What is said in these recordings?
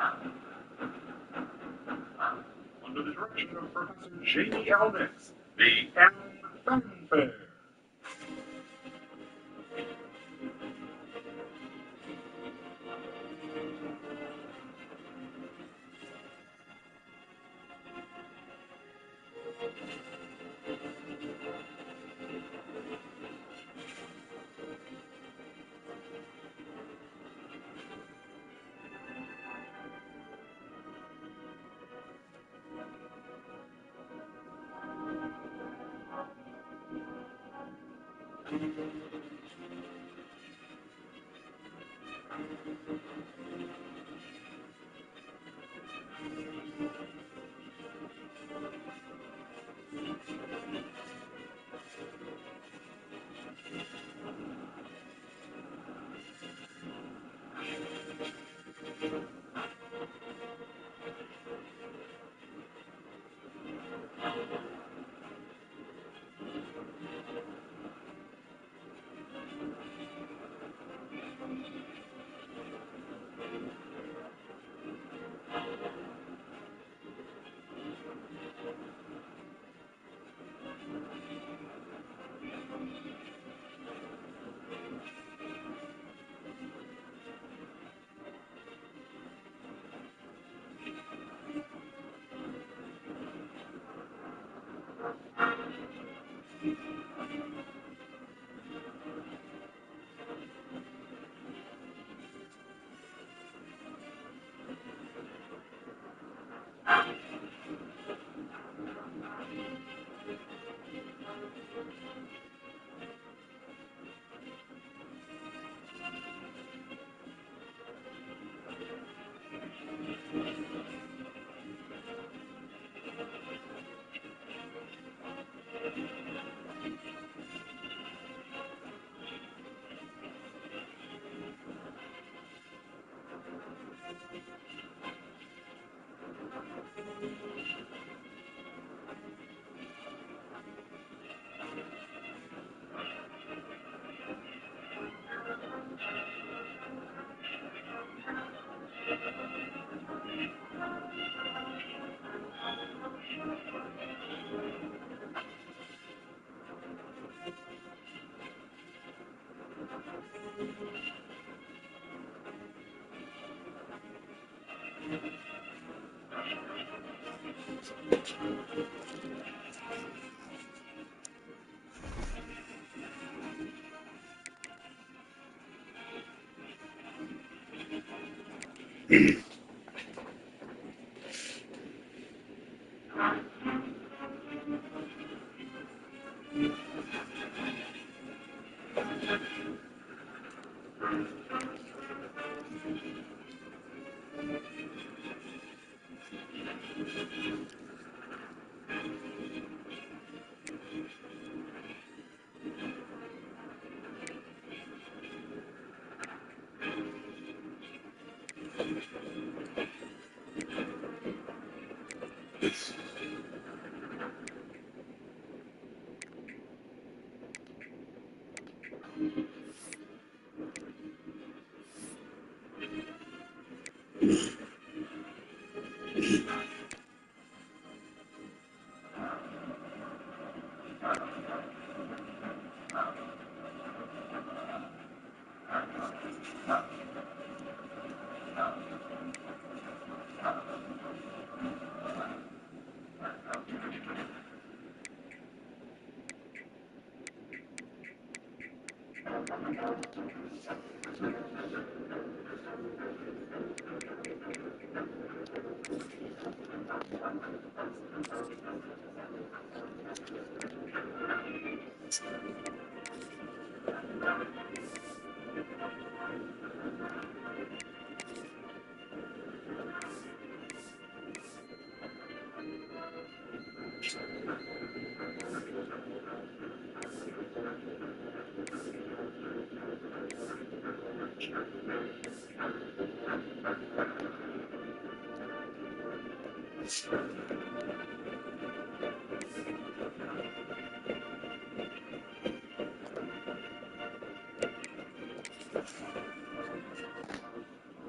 Under the direction of Professor Jamie Elnix, the Allen Fanfare.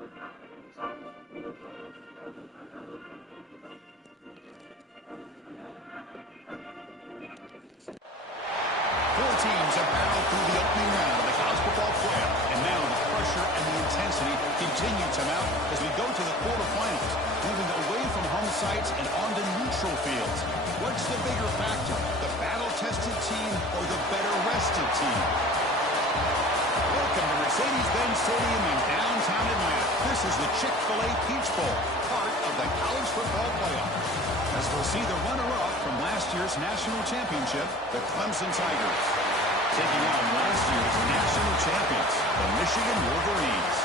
Four teams have battled through the opening round of the college football playoff, and now the pressure and the intensity continue to mount as we go to the quarterfinals, moving away from home sites and onto neutral fields. What's the bigger factor, the battle-tested team or the better-rested team? Welcome to Mercedes-Benz Stadium in downtown Atlanta. This is the Chick-fil-A Peach Bowl, part of the college football playoff. As we'll see the runner-up from last year's national championship, the Clemson Tigers, taking on last year's national champions, the Michigan Wolverines.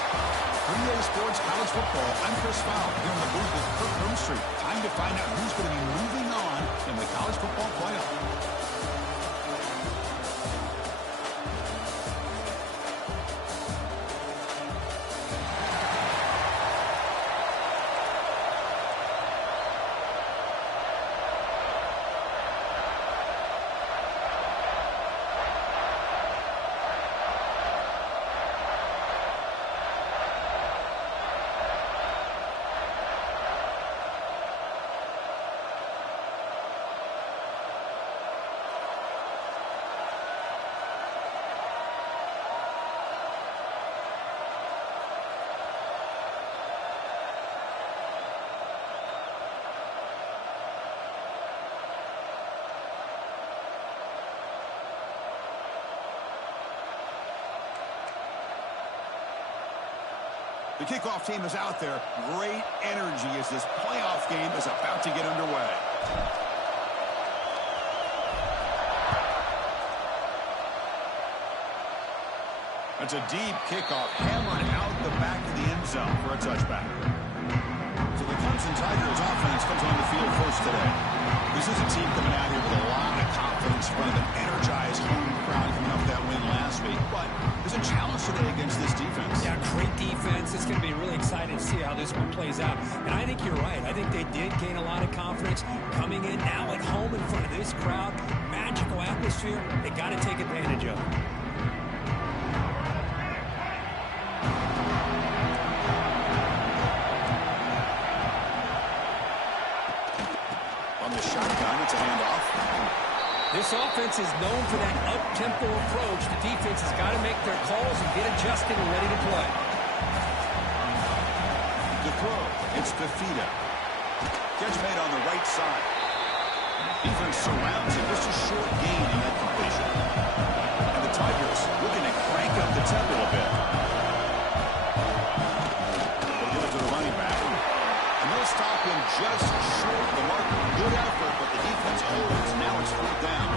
3A Sports College Football, I'm Chris Fowler, here in the booth with Kirk Broomstreet. Time to find out who's going to be moving on in the college football playoff. The kickoff team is out there. Great energy as this playoff game is about to get underway. That's a deep kickoff, hammered out the back of the end zone for a touchback. So the Clemson Tigers offense comes on the field first today. This is a team coming out here with a lot of confidence, front of an energized home crowd coming off that win last week. But there's a challenge today against this defense. Yeah, great defense. It's going to be really exciting to see how this one plays out. And I think you're right. I think they did gain a lot of confidence coming in now at home in front of this crowd. Magical atmosphere. They got to take advantage of it. On the shotgun, it's a handoff. This offense is known for that up-tempo approach. The defense has got to make their calls and get adjusted and ready to play. The throw, it's Fafita. Catch made on the right side. Defense surrounds him. Just a short gain on that completion. And the Tigers looking to crank up the tempo a bit. They'll give it to the running back. And they'll stop him just short of the mark. Good effort, but the defense holds. Now it's 4th down.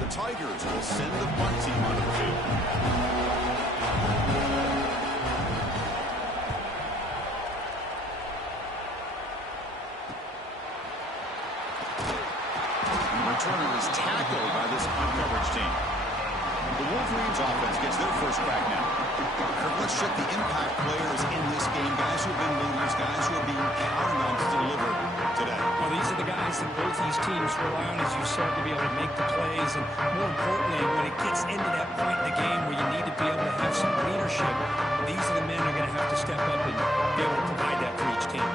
The Tigers will send the punt team onto the field. Returner is tackled by this coverage team. The Wolverines offense gets their first crack now. Let's check the impact players in this game. Guys who have been leaders, guys who are being counted on to deliver today. Well, these are the guys that both these teams rely on, as you said, to be able to make the plays. And more importantly, when it gets into that point in the game where you need to be able to have some leadership, these are the men who are going to have to step up and be able to provide that for each team.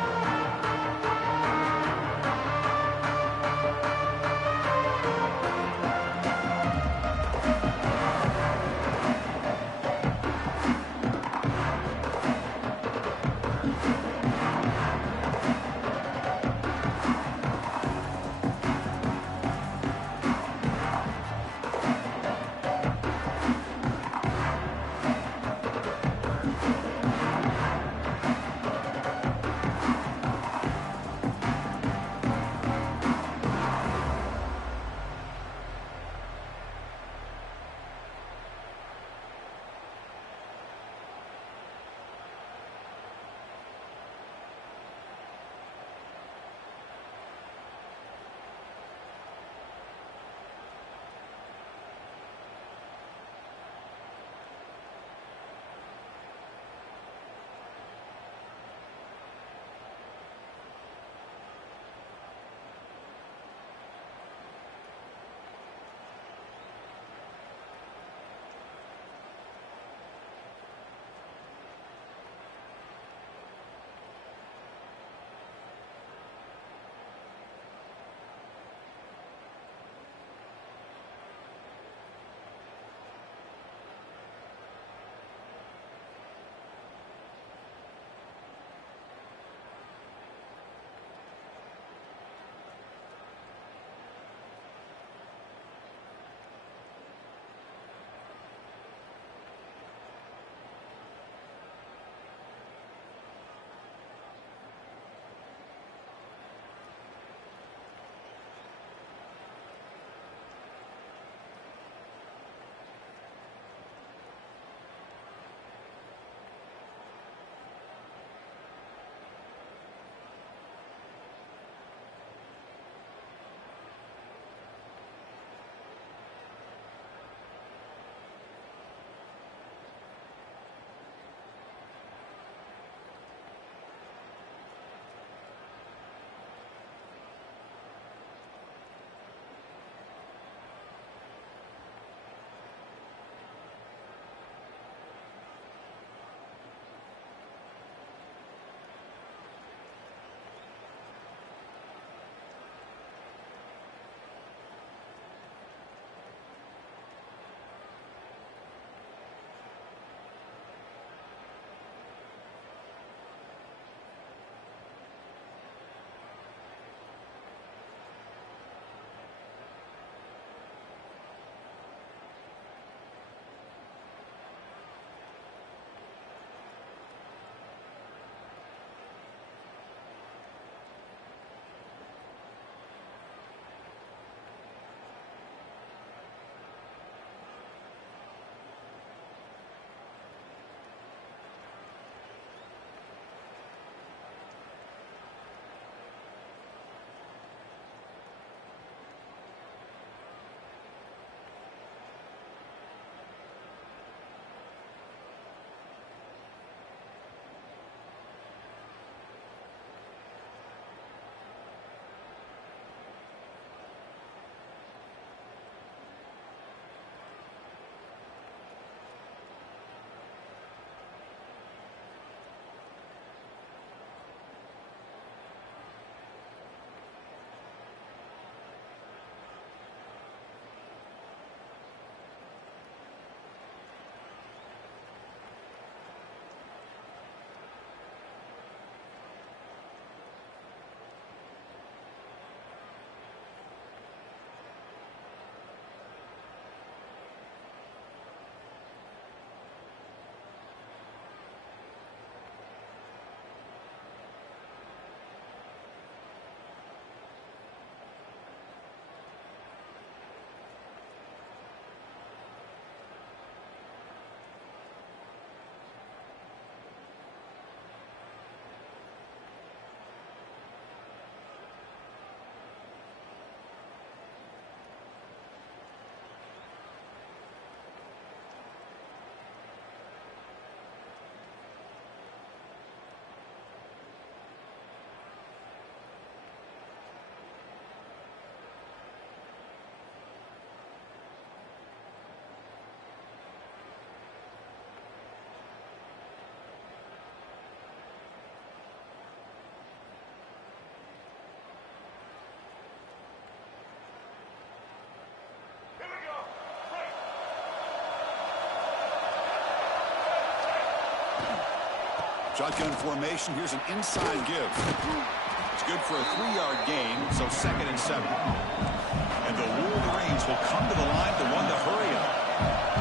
Shotgun formation. Here's an inside give. It's good for a 3-yard gain, so 2nd and 7. And the Wolverines will come to the line to run the hurry up.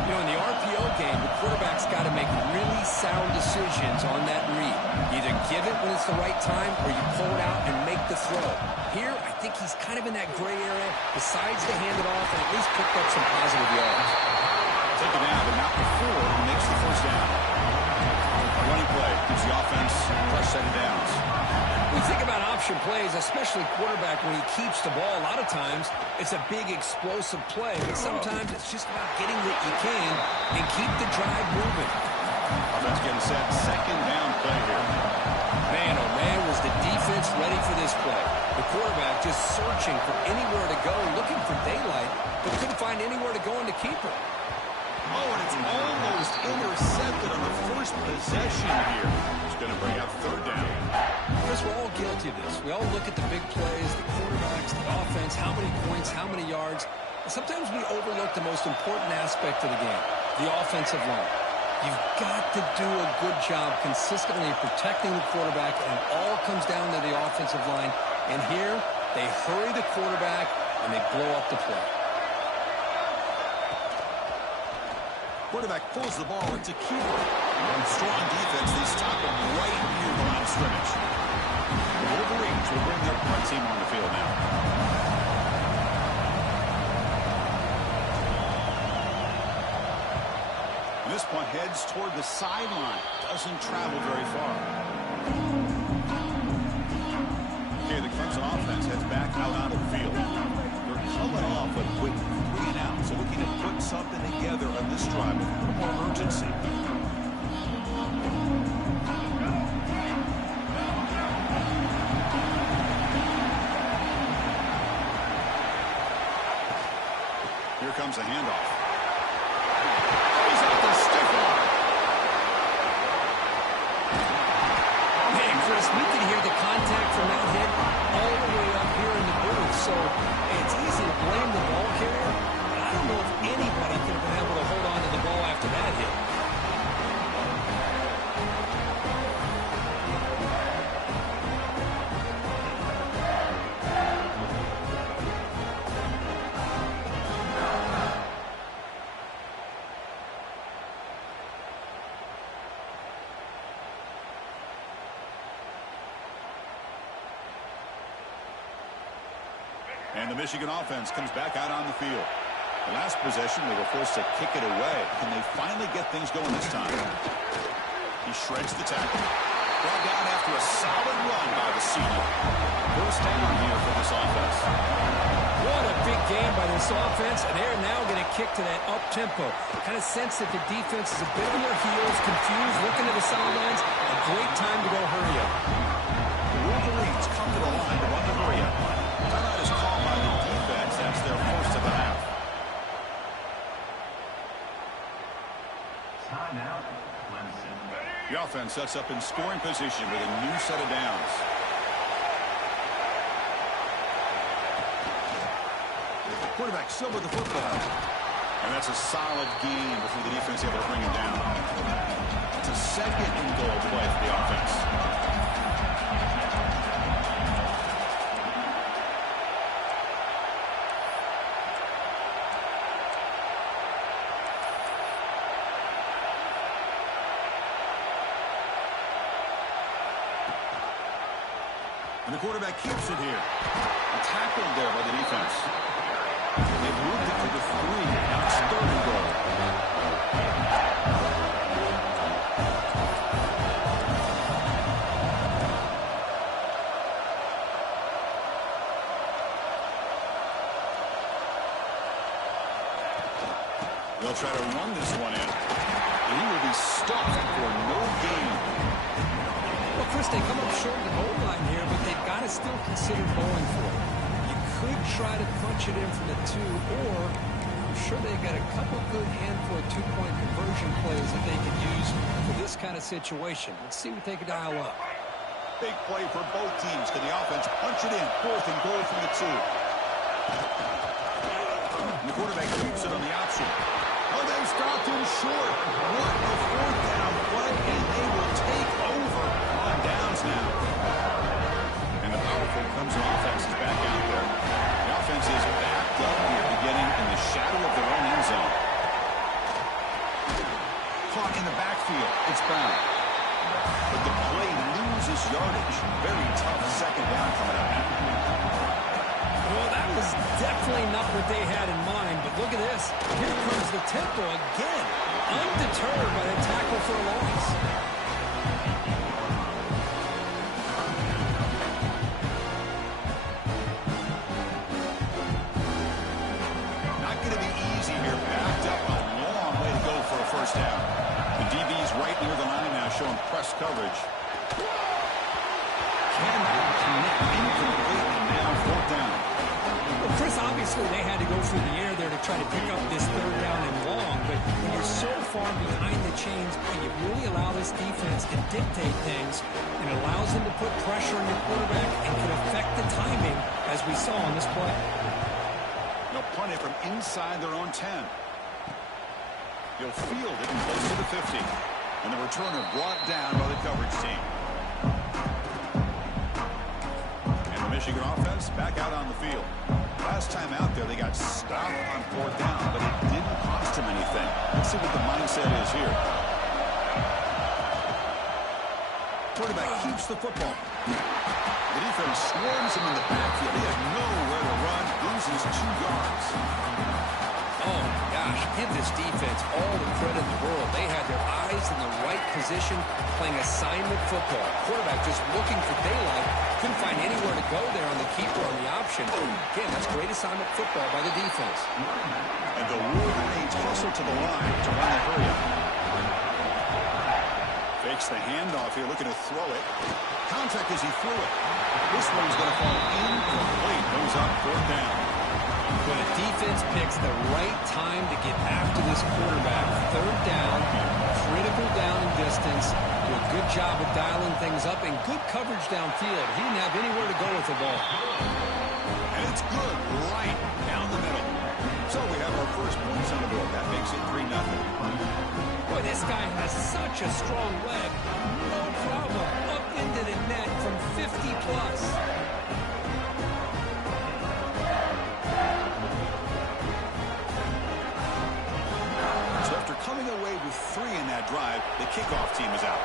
You know, in the RPO game, the quarterback's got to make really sound decisions on that read. Either give it when it's the right time or you pull it out and make the throw. Here, I think he's kind of in that gray area, decides to hand it off and at least pick up some positive yards. Take it out, but not before he makes the first down. A running play gives the offense a fresh set of downs. When you think about option plays, especially quarterback, when he keeps the ball, a lot of times it's a big explosive play, but sometimes it's just about getting what you can and keep the drive moving. Offense getting set, 2nd down play here. Man, oh man, was the defense ready for this play. The quarterback just searching for anywhere to go, looking for daylight, but couldn't find anywhere to go in the keeper. Oh, and it's almost intercepted on the first possession here. It's going to bring up 3rd down. Chris, we're all guilty of this. We all look at the big plays, the quarterbacks, the offense, how many points, how many yards. And sometimes we overlook the most important aspect of the game, the offensive line. You've got to do a good job consistently protecting the quarterback, and it all comes down to the offensive line. And here, they hurry the quarterback, and they blow up the play. Quarterback pulls the ball into keeper. And strong defense, they stop him right near the line of scrimmage. The Wolverines will bring their punt team on the field now. And this punt heads toward the sideline. Doesn't travel very far. Okay, the Clemson offense heads back out onto the field. They're coming off a quick 3-and-out, so looking to put something together on this drive with a little more urgency. Here comes a handoff. He's out the stiff arm. Man, Chris, we can hear the contact from that hit all the way up here in the booth, so it's easy to blame the ball carrier. I don't know if anybody could have been able to hold on to the ball after that hit. And the Michigan offense comes back out on the field. The last possession, they were forced to kick it away. Can they finally get things going this time? He shreds the tackle. Brought down after a solid run by the senior. First down here for this offense. What a big game by this offense, and they're now going to kick to that up-tempo. Kind of sense that the defense is a bit on their heels, confused, looking to the sidelines. A great time to go hurry up. The Wolverines come to the line to run the hurry up. Timeout is called by the defense. That's their first of the half. Timeout, Clemson. The offense sets up in scoring position with a new set of downs. Quarterback still with the football. And that's a solid gain before the defense able to bring him down. It's a 2nd and goal play for the offense. And the quarterback keeps it here. Tackled there by the defense. They've moved it to the 3. Now it's 3rd and goal. They'll try to run this one in. And he will be stuffed for no gain. Well, Chris, they come up short of the goal line here, but they've got to still consider going for it. You could try to punch it in from the 2, or I'm sure they've got a couple good handful of 2-point conversion plays that they could use for this kind of situation. Let's see what they can dial up. Big play for both teams. Can the offense punch it in? 4th and goal from the 2. And the quarterback keeps it on the option. Oh, they stopped him short. What a 4th down play, and they will take over On downs now. And the powerful Clemson offense is back out there. The offense is backed up here, beginning in the shadow of their own end zone. Caught in the backfield. It's Brown. But the play loses yardage. Very tough second down coming up now. Well, that was definitely not what they had in mind, but look at this. Here comes the tempo again. Undeterred by the tackle for a loss. Not going to be easy here. Backed up a long way to go for a first down. The DB's right near the line now, showing press coverage. Cannot connect. Incomplete, and now fourth down. Well, Chris, obviously they had to go through the air there to try to pick up this third down and long, but when you're so far behind the chains, you really allow this defense to dictate things, and it allows them to put pressure on your quarterback and can affect the timing, as we saw on this play. They'll punt it from inside their own 10. He'll field it and close to the 50. And the returner brought down by the coverage team. And the Michigan offense back out on the field. Last time out there, they got stopped on fourth down, but it didn't cost them anything. Let's see what the mindset is here. Quarterback keeps the football. The defense swarms him in the backfield. He has nowhere to run, loses 2 yards. Oh, gosh, give this defense all the credit in the world. They had their eyes in the right position, playing assignment football. Quarterback just looking for daylight. Couldn't find anywhere to go there on the keeper on the option. Again, that's great assignment football by the defense. And the Wolverines hustle to the line to run the hurry up. Fakes the handoff here, looking to throw it. Contact as he threw it. This one's going to fall incomplete. Goes up fourth down. When a defense picks the right time to get after this quarterback, third down, critical down in distance, do a good job of dialing things up, and good coverage downfield. He didn't have anywhere to go with the ball. And it's good right down the middle. So we have our first points on the board. That makes it 3-0. Boy, this guy has such a strong leg. No problem. Up into the net from 50+. After coming away with 3 in that drive, the kickoff team is out.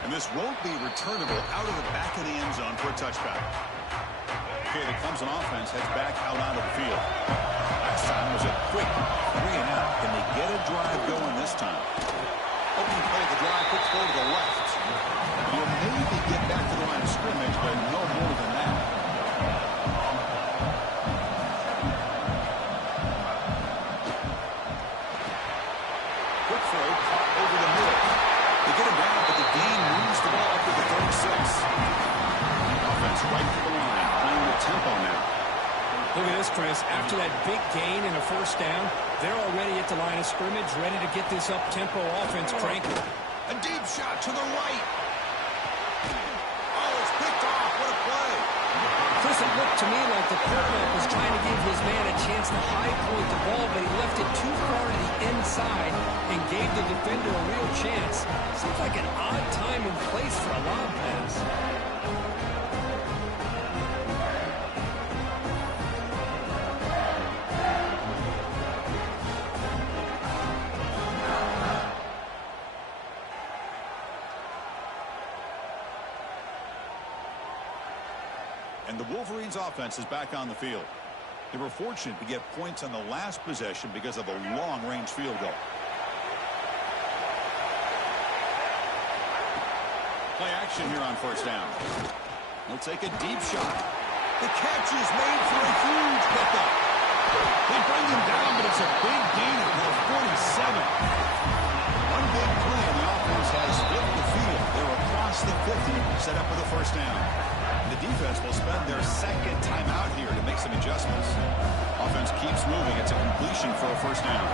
And this won't be returnable out of the back of the end zone for a touchback. Okay, the Clemson offense heads back out onto the field. Last time was a quick 3-and-out. Can they get a drive going this time? Opening play of the drive, quick throw to the left. You'll maybe get back to the line of scrimmage, but no more than that. Look at this, Chris. After that big gain and a first down, they're already at the line of scrimmage, ready to get this up-tempo offense cranking. A deep shot to the right. Oh, it's picked off. What a play. Chris, it looked to me like the quarterback was trying to give his man a chance to high-point the ball, but he left it too far to the inside and gave the defender a real chance. Seems like an odd time and place for a lob pass. And the Wolverines offense is back on the field. They were fortunate to get points on the last possession because of a long-range field goal. Play action here on first down. They'll take a deep shot. The catch is made for a huge pickup. They bring him down, but it's a big gain of 47. One big play, and the offense has flipped the field. They're across the 50, set up for the first down. The defense will spend their second timeout here to make some adjustments. Offense keeps moving. It's a completion for a first down.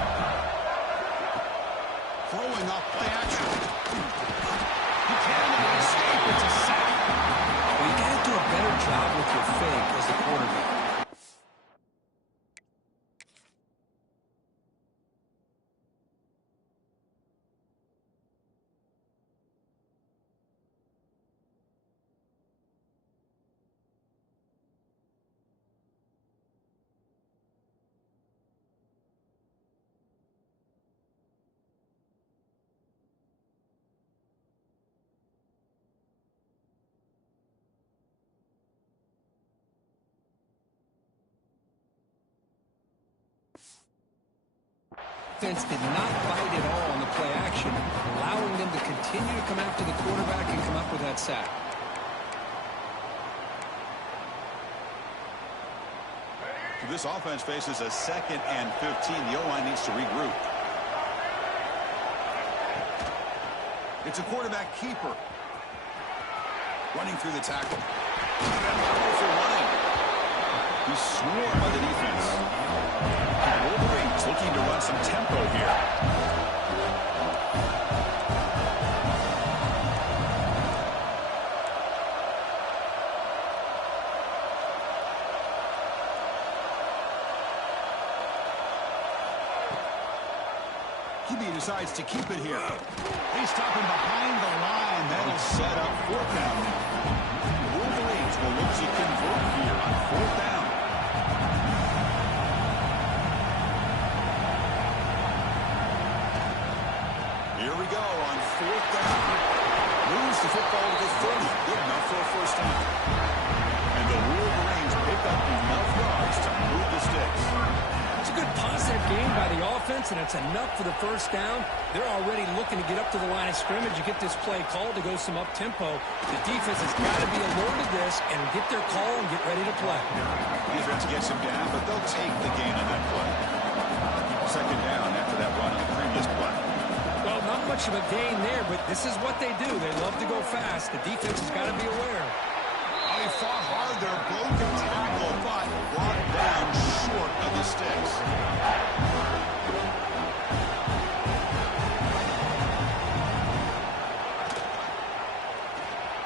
Throwing up play action. You can't escape. It's a sack. Well, you got to do a better job with your fake as the quarterback. defense did not bite at all on the play action, allowing them to continue to come after the quarterback and come up with that sack. This offense faces a 2nd and 15. The O-line needs to regroup. It's a quarterback keeper. Running through the tackle. For running. He's swarmed by the defense. Wolverines looking to run some tempo here. QB decides to keep it here. He's stopping behind the line. That'll set up 4th down now. Wolverines will look to convert here on 4th down. Here we go on 4th down. Moves the football to the 30. Good enough for a 1st down. And the Wolverines pick up enough yards to move the sticks. It's a good positive game by the offense, and it's enough for the 1st down. They're already looking to get up to the line of scrimmage. You get this play called to go some up-tempo. The defense has got to be alert of this and get their call and get ready to play. Defense gets him down, but they'll take the gain on that play. 2nd down after that run on the previous play. Well, not much of a gain there, but this is what they do. They love to go fast. The defense has got to be aware. He fought hard there, broken tackle, but brought down short of the sticks.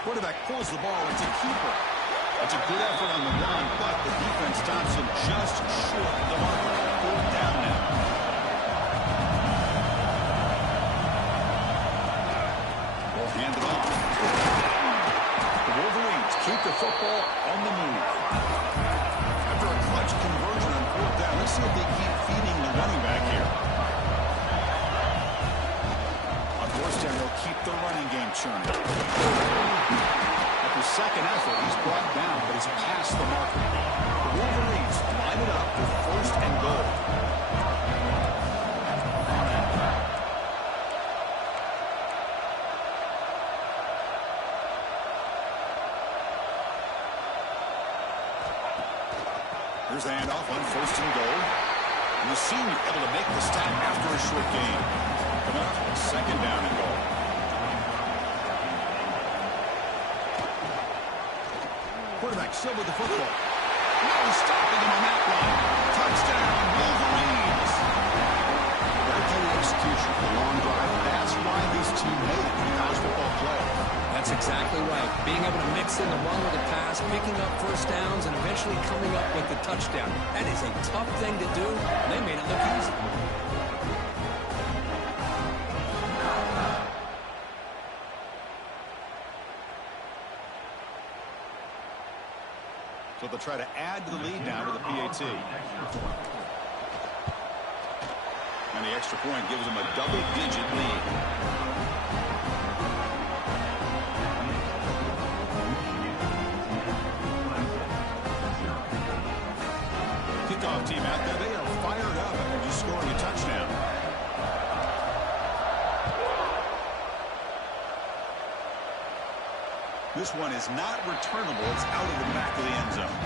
Quarterback pulls the ball. It's a keeper. It's a good effort on the run, but the defense stops him just short of the marker. 4th down now. We'll hand it off. The Wolverines keep the football on the move. After a clutch conversion on 4th down, let's see if they keep feeding the running back here. On 4th down, they'll keep the running game churning. After 2nd effort, he's brought down, but he's past the marker. The Wolverines line it up for 1st and goal. Here's the handoff on 1st and goal. And the senior able to make the stop after a short gain. Coming up, 2nd down and goal. Quarterback still with the football. No stopping him on that one. Touchdown, Wolverines. Right-handed execution, the long drive. That's why this team made it in the college football playoff. That's exactly right. Being able to mix in the run with the pass, picking up 1st downs, and eventually coming up with the touchdown. That is a tough thing to do. They made it look easy. So they'll try to add to the lead now with the PAT. And the extra point gives them a double-digit lead. Kickoff team out there. They are fired up after just scoring a touchdown. This one is not returnable. It's out of the back of the end zone.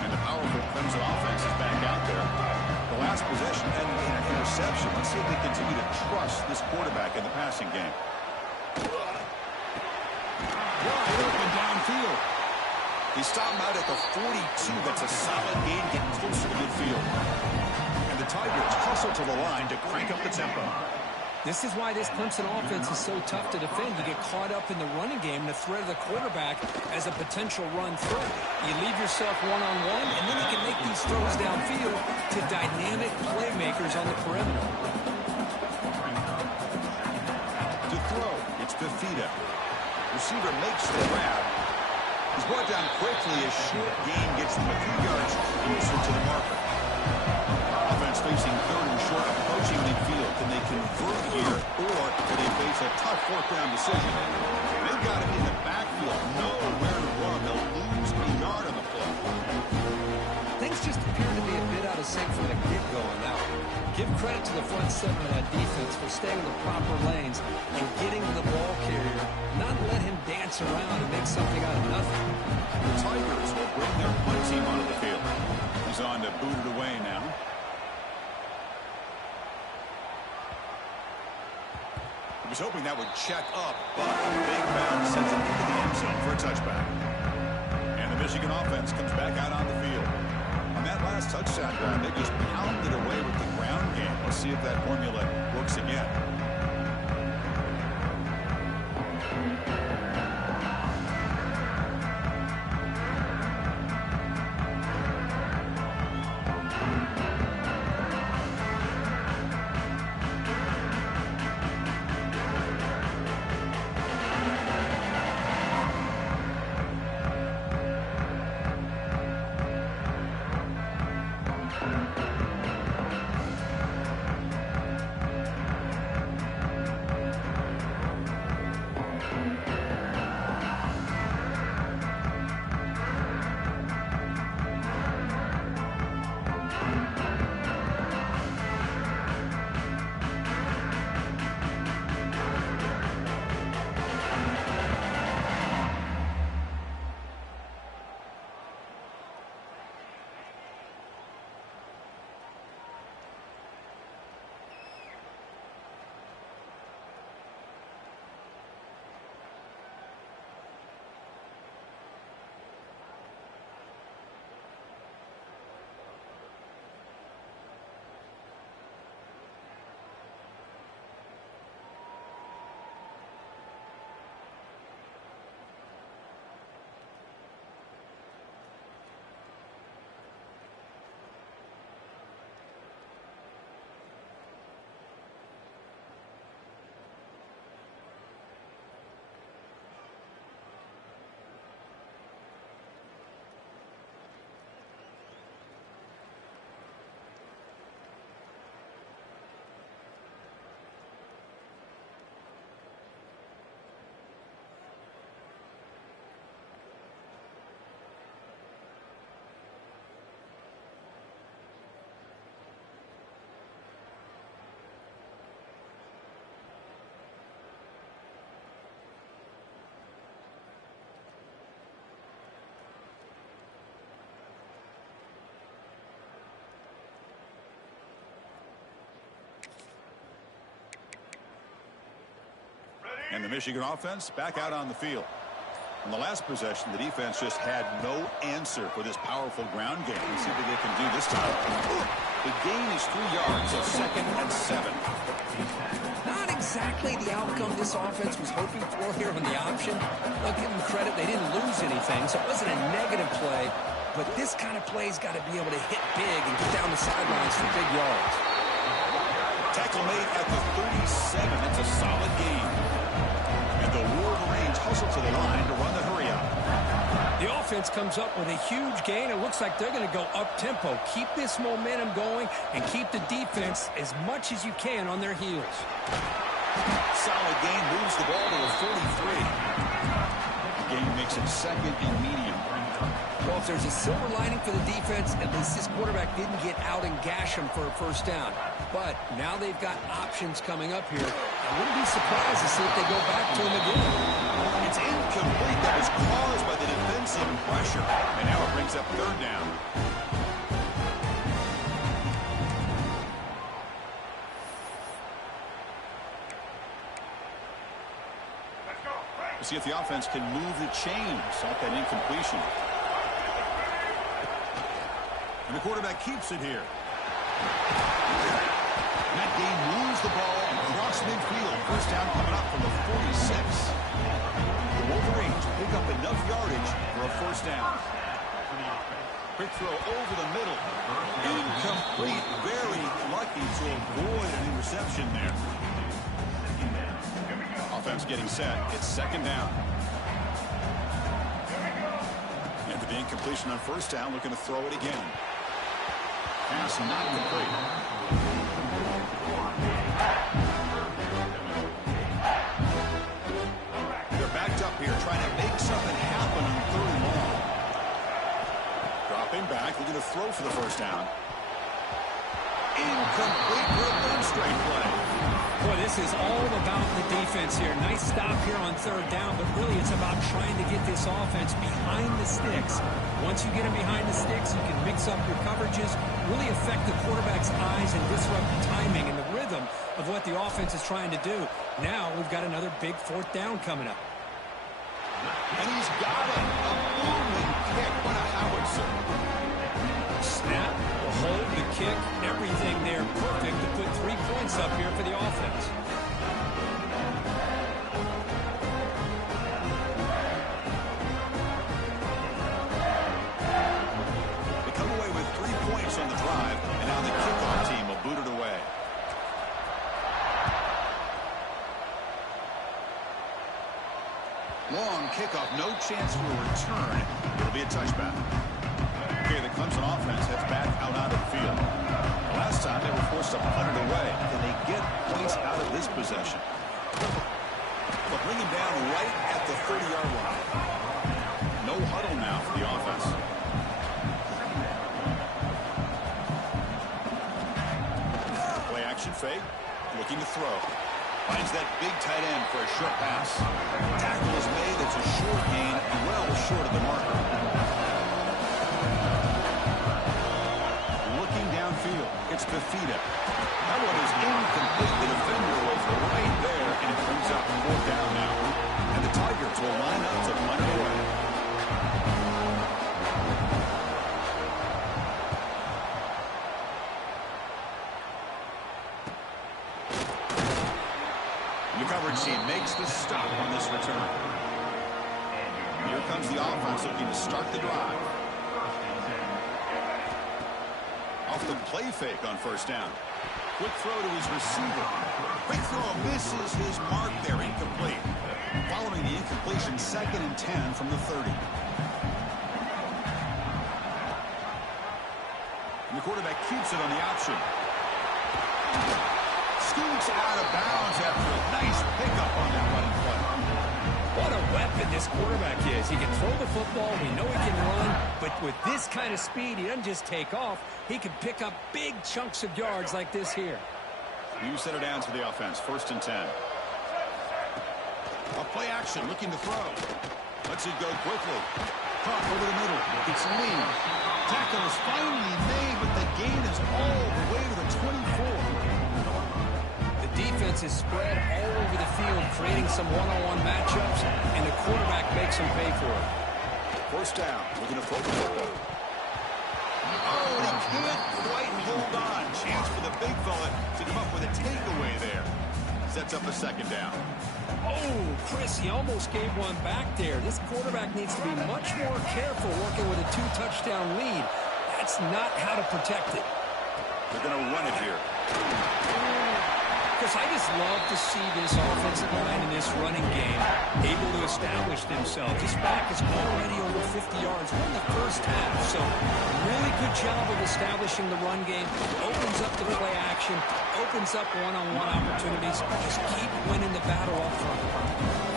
And the powerful Clemson offense is back out there. The last possession ended in an interception. Let's see if they continue to trust this quarterback in the passing game. Wide open downfield. He stopped him out at the 42. That's a solid gain, getting closer to midfield. And the Tigers hustle to the line to crank up the tempo. This is why this Clemson offense is so tough to defend. You get caught up in the running game, the threat of the quarterback as a potential run threat. You leave yourself one-on-one, and then you can make these throws downfield to dynamic playmakers on the perimeter. To throw, it's Bafida. Receiver makes the grab. He's brought down quickly. A short gain gets them a few yards closer to the marker. Offense facing 3rd and short, approaching midfield. Can they convert here, or do they face a tough 4th down decision? They've got him in the backfield. Nowhere to run. They'll lose a yard on the play. Things just appear to be a bit out of sync from the get-go on that Give credit to the front seven of that defense for staying in the proper lanes and getting to the ball carrier, not let him dance around and make something out of nothing. The Tigers will bring their punt team onto the field. He's on to boot it away now. He was hoping that would check up, but big bounce sends it into the end zone for a touchback. And the Michigan offense comes back out on the field. On that last touchdown drive, they just pounded away with the ground game. Let's see if that formula works again. And the Michigan offense back out on the field. On the last possession, the defense just had no answer for this powerful ground game. Let's see what they can do this time. The gain is 3 yards, so 2nd and 7. Not exactly the outcome this offense was hoping for here on the option. I'll give them credit. They didn't lose anything, so it wasn't a negative play. But this kind of play's got to be able to hit big and get down the sidelines for big yards. Tackle made at the 37. That's a solid gain. And the Wolverines hustle to the line to run the hurry up. The offense comes up with a huge gain. It looks like they're going to go up-tempo. Keep this momentum going and keep the defense as much as you can on their heels. Solid gain, moves the ball to a 43. The gain makes it 2nd and medium. Well, if there's a silver lining for the defense, at least this quarterback didn't get out and gash him for a first down. But now they've got options coming up here. I wouldn't be surprised to see if they go back to him again. It's incomplete. That was caused by the defensive pressure. And now it brings up 3rd down. We'll see if the offense can move the chains off that incompletion. And the quarterback keeps it here. Matt Gay moves the ball across midfield. First down coming up from the 46. The Wolverines pick up enough yardage for a first down. Quick throw over the middle. Incomplete. Very lucky to avoid an interception there. Offense getting set. It's 2nd down. And the incompletion on first down, looking to throw it again. Pass not complete. They're backed up here, trying to make something happen on 3rd and long. Dropping back, looking to throw for the first down. incomplete for a third straight play. Boy, this is all about the defense here. Nice stop here on third down, but really it's about trying to get this offense behind the sticks. Once you get them behind the sticks, you can mix up your coverages, really affect the quarterback's eyes and disrupt the timing and the rhythm of what the offense is trying to do. Now we've got another big fourth down coming up. And he's got it. A booming kick. What a howitzer. Snap, the hold, the kick, everything there perfect to put 3 points up here for the offense. They come away with 3 points on the drive, and now the kickoff team will boot it away. Long kickoff, no chance for a return. It'll be a touchback. Okay, the Clemson offense heads back out onto the field. Last time they were forced to punt it away. Can they get points out of this possession? They'll bring him down right at the 30-yard line. No huddle now for the offense. Play action fake. Looking to throw. Finds that big tight end for a short pass. Tackle is made. It's a short gain, well short of the marker. Looking downfield. It's Fafita. That one is incomplete. The defender was right there, and it brings up 4th down now. And the Tigers will line up to punt it away. The coverage team makes the stop on this return. Here comes the offense looking to start the drive. Off the play fake on first down. Quick throw to his receiver. Quick throw misses his mark there, incomplete. Following the incompletion, 2nd and 10 from the 30. And the quarterback keeps it on the option. Scoots out of bounds after a nice pickup on that running play. What a weapon this quarterback is. He can throw the football. We know he can run. But with this kind of speed, he doesn't just take off. He can pick up big chunks of yards like this here. You set it down to the offense. 1st and 10. A play action looking to throw. Lets it go quickly. Pop over the middle. It's Lee. Tackle is finally made, but the gain is all the way to the 24. Defense is spread all over the field, creating some one-on-one matchups, and the quarterback makes them pay for it. 1st down, looking to throw the football. Oh, and he can't quite hold on. Chance for the big fella to come up with a takeaway there. Sets up a 2nd down. Oh, Chris, he almost gave one back there. This quarterback needs to be much more careful working with a 2-touchdown lead. That's not how to protect it. They're going to run it here. Because I just love to see this offensive line in this running game able to establish themselves. This back is already over 50 yards. We're in the first half, so really good job of establishing the run game. Opens up the play action, opens up one-on-one opportunities. Just keep winning the battle up front.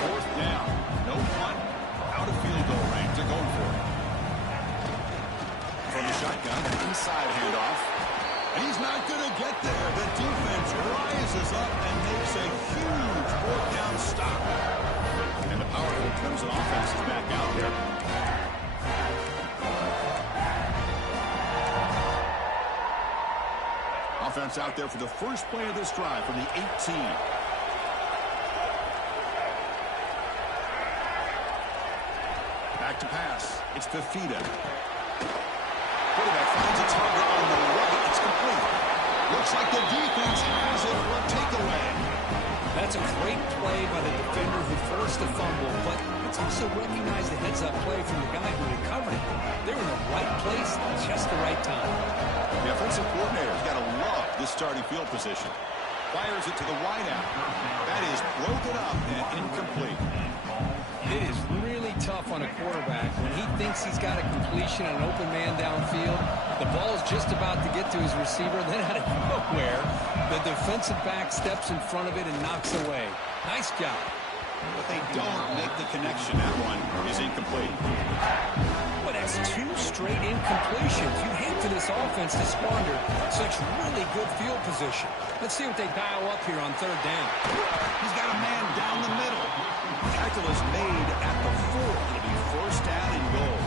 4th down, no punt, out of field goal range. They're going for it. From the shotgun, inside handoff. He's not going to get there. The defense rises up and makes a huge 4th down stop. And the powerful Clemson offense is back out there. Offense out there for the first play of this drive from the 18. Back to pass. It's Fafita. Quarterback finds a target on the right. It's complete. Looks like the defense has it for a takeaway. That's a great play by the defender who forced the fumble, but let's also recognize the heads-up play from the guy who recovered it. They're in the right place at just the right time. The offensive coordinator's got to love this starting field position. Fires it to the wideout. That is broken up and incomplete. It is really tough on a quarterback when he thinks he's got a completion and an open man downfield. The ball is just about to get to his receiver, then out of nowhere, the defensive back steps in front of it and knocks away. Nice job. but they don't make the connection. That one is incomplete. Well, that's 2 straight incompletions. You'd hate for this offense to squander such really good field position. Let's see what they dial up here on 3rd down. He's got a man down the middle. Tackle is made at the 4. It'll be 1st down and goal.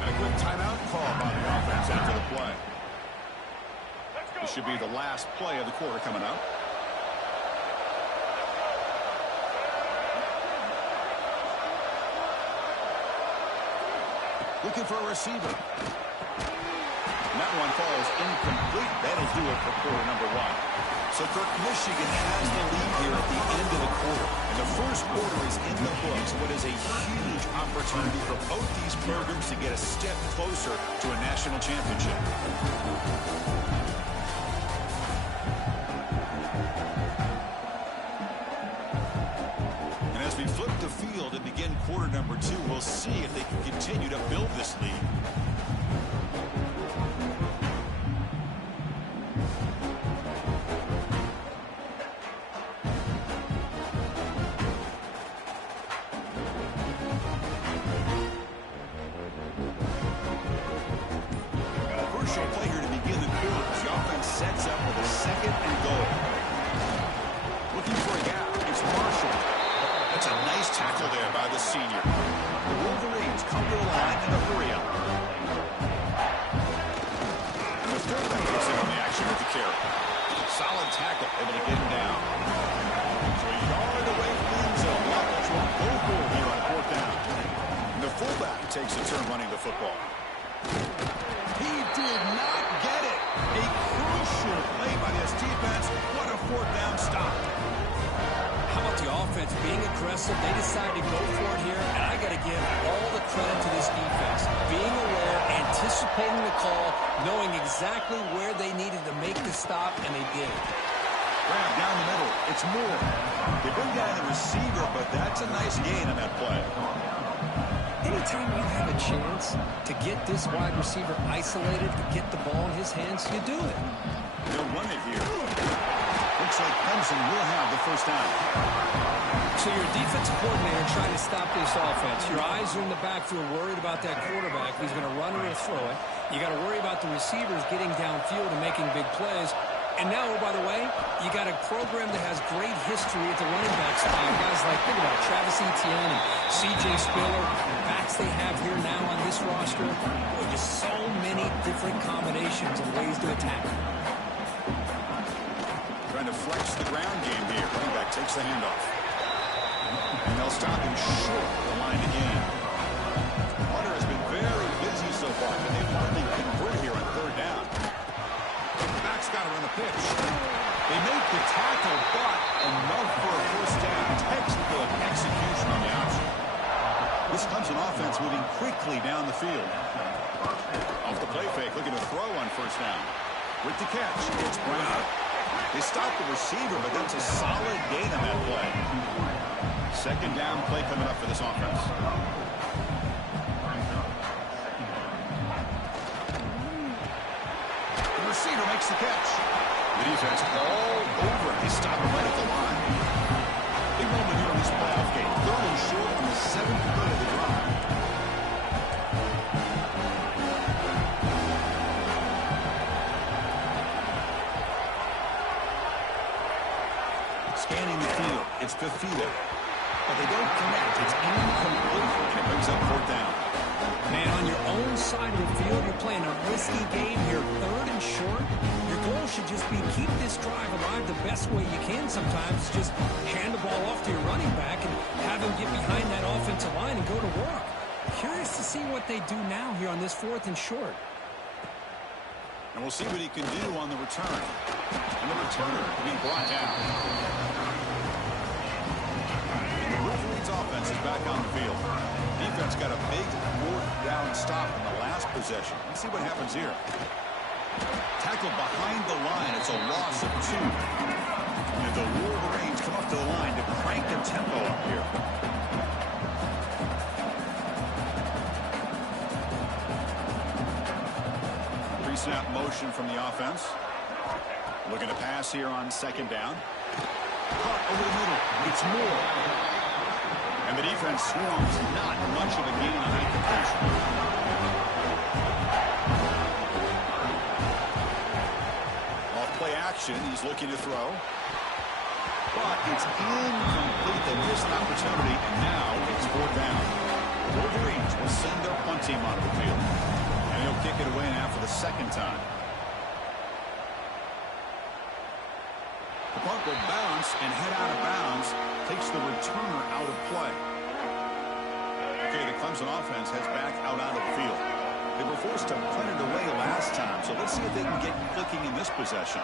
And a quick timeout call by the offense after the play. This should be the last play of the quarter coming up. Looking for a receiver. And that one falls incomplete. That'll do it for quarter number 1. So, Kirk, Michigan has the lead here at the end of the quarter. And the first quarter is in the books. What is a huge opportunity for both these programs to get a step closer to a national championship. And as we flip the field and begin quarter number 2, we'll see if they can continue to build this lead. Takes a turn running the football. He did not get it. A crucial play by this defense. What a 4th down stop. How about the offense being aggressive? They decided to go for it here, and I got to give all the credit to this defense. Being aware, anticipating the call, knowing exactly where they needed to make the stop, and they did. Grab down the middle. It's Moore. They bring down the receiver, but that's a nice gain on that play. Anytime you have a chance to get this wide receiver isolated, to get the ball in his hands, you do it. They'll run it here. Looks like Clemson will have the 1st down. So you're a defensive coordinator trying to stop this offense. Your eyes are in the backfield, worried about that quarterback. He's going to run it or throw it. You got to worry about the receivers getting downfield and making big plays. And now, oh, by the way, you got a program that has great history at the running back spot. Guys like, think about it, Travis Etienne and C.J. Spiller, backs they have here now on this roster. Boy, just so many different combinations and ways to attack. Trying to flex the ground game here. Running back takes the handoff. And they'll stop him short of the line again. Hunter has been very busy so far, but they've hardly converted here on 3rd down. Got to run the pitch. They make the tackle, but enough for a 1st down. Textbook execution on the option. This Clemson offense moving quickly down the field. Off the play fake, looking to throw on 1st down. With the catch, it's Brown. They stop the receiver, but that's a solid gain on that play. 2nd down play coming up for this offense. Receiver makes the catch. The defense all over it. They stop him right at the line. Big moment here in this playoff game. 3rd and short on the 7th play of the drive. Scanning the field. It's Fafita. But they don't connect. It's incomplete. And it brings up 4th down. Man, on your own side of the field, you're playing a risky game here, 3rd and short. Your goal should just be keep this drive alive the best way you can sometimes. Just hand the ball off to your running back and have him get behind that offensive line and go to work. Curious to see what they do now here on this 4th and short. And we'll see what he can do on the return. And the returner being brought down. And the Wolverines offense is back on the field. Defense got a big 4th down stop in the last possession. Let's see what happens here. Tackled behind the line. It's a loss of 2. And the Wolverines come up to the line to crank the tempo up here. Pre-snap motion from the offense. Looking to pass here on 2nd down. Caught over the middle. It's Moore. And the defense swarms not much of a gain on that completion. Off play action, he's looking to throw. But it's incomplete. They missed an opportunity, and now it's 4th down. The Wolverines will send their punt team onto the field. And he'll kick it away now for the 2nd time. The punt will bounce and head out of bounds. Takes the returner out of play. Okay, the Clemson offense heads back out onto the field. They were forced to punt it away last time, so let's see if they can get clicking in this possession.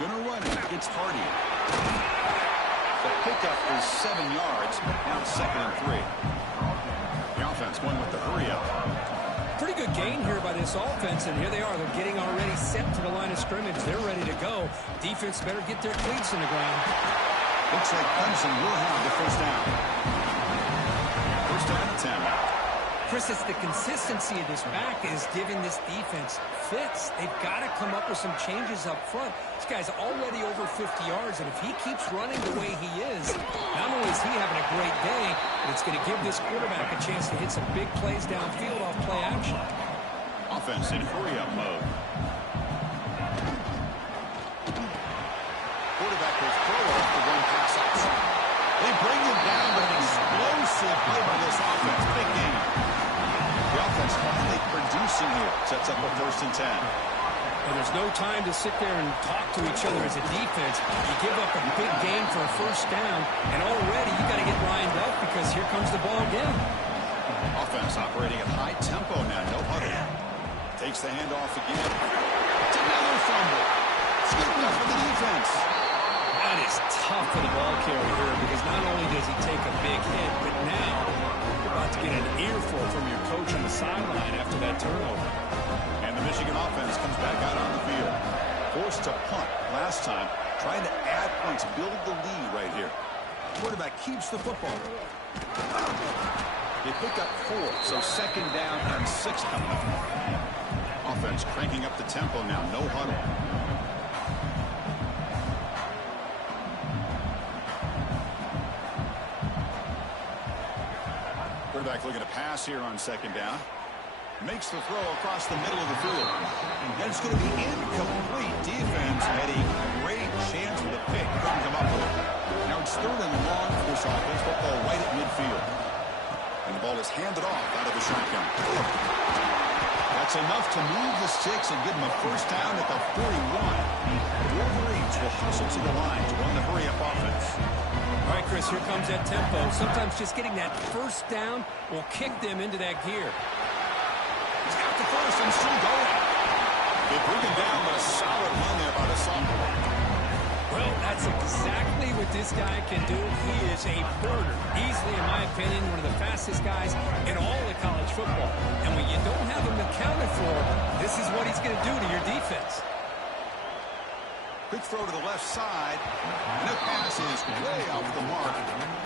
Gonna run it. It's Hardy. The pickup is 7 yards. Now it's 2nd and 3. The offense going with the hurry up. Pretty good gain here by this offense, and here they are. They're getting already set to the line of scrimmage. They're ready to go. Defense better get their cleats in the ground. Looks like Clemson will have the 1st down. 1st down and 10. Chris, it's the consistency of this back is giving this defense fits. They've got to come up with some changes up front. This guy's already over 50 yards, and if he keeps running the way he is, not only is he having a great day, but it's going to give this quarterback a chance to hit some big plays downfield off play action. Offense in hurry-up mode. Quarterback will throw off the one pass outside. They bring him down with an explosive play by this offense. Big game. The offense finally producing here. Sets up a 1st and 10. And there's no time to sit there and talk to each other as a defense. You give up a big game for a 1st down, and already you got to get lined up because here comes the ball again. Offense operating at high tempo now. No huddle. Takes the handoff again. It's another fumble. Scooped up for the defense. That is tough for the ball carrier here because not only does he take a big hit, but now you're about to get an earful from your coach on the sideline after that turnover. And the Michigan offense comes back out on the field. Forced to punt last time. Trying to add points, build the lead right here. Quarterback keeps the football. They picked up 4, so 2nd down and 6 coming up. Offense cranking up the tempo now. No huddle. Quarterback looking to pass here on 2nd down. Makes the throw across the middle of the field. And it's going to be incomplete. Defense had a great chance for the pick. Couldn't come up with it. Now it's 3rd and long for this offense. Football right at midfield. And the ball is handed off out of the shotgun. That's enough to move the sticks and give them a 1st down at the 41. The Wolverines will hustle to the line to run the hurry-up offense. All right, Chris, here comes that tempo. Sometimes just getting that 1st down will kick them into that gear. He's got the 1st and still going. They bring him down, but a solid run there by the sophomore. Well, that's exactly what this guy can do. He is a burner. Easily, in my opinion, one of the fastest guys in all of college football. And when you don't have him accounted for, this is what he's going to do to your defense. Quick throw to the left side. And the pass is way off the mark.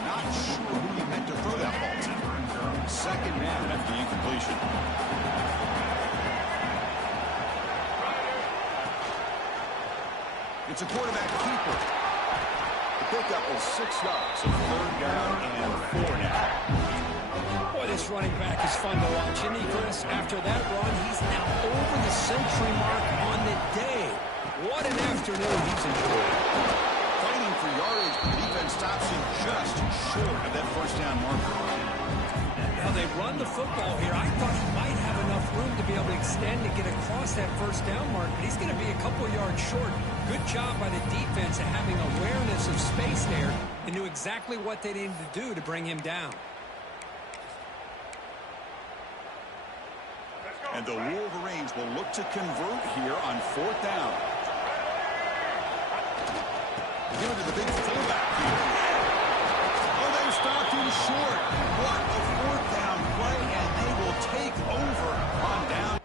Not sure who he meant to throw that ball to. 2nd down after the incompletion. It's a quarterback keeper. The pickup is 6 yards. So 3rd down and 4 now. Boy, this running back is fun to watch, isn't he, Chris? After that run, he's now over the century mark on the day. What an afternoon he's enjoyed. Fighting for yardage, but the defense stops him just short of that 1st down marker. Now they run the football here. I thought he might have enough room to be able to extend and get across that 1st down mark, but he's going to be a couple yards short. Good job by the defense of having awareness of space there and knew exactly what they needed to do to bring him down. And the Wolverines will look to convert here on 4th down. Give it to the big fullback here. Oh, they stopped him short. What a 4th down play, and they will take over on down.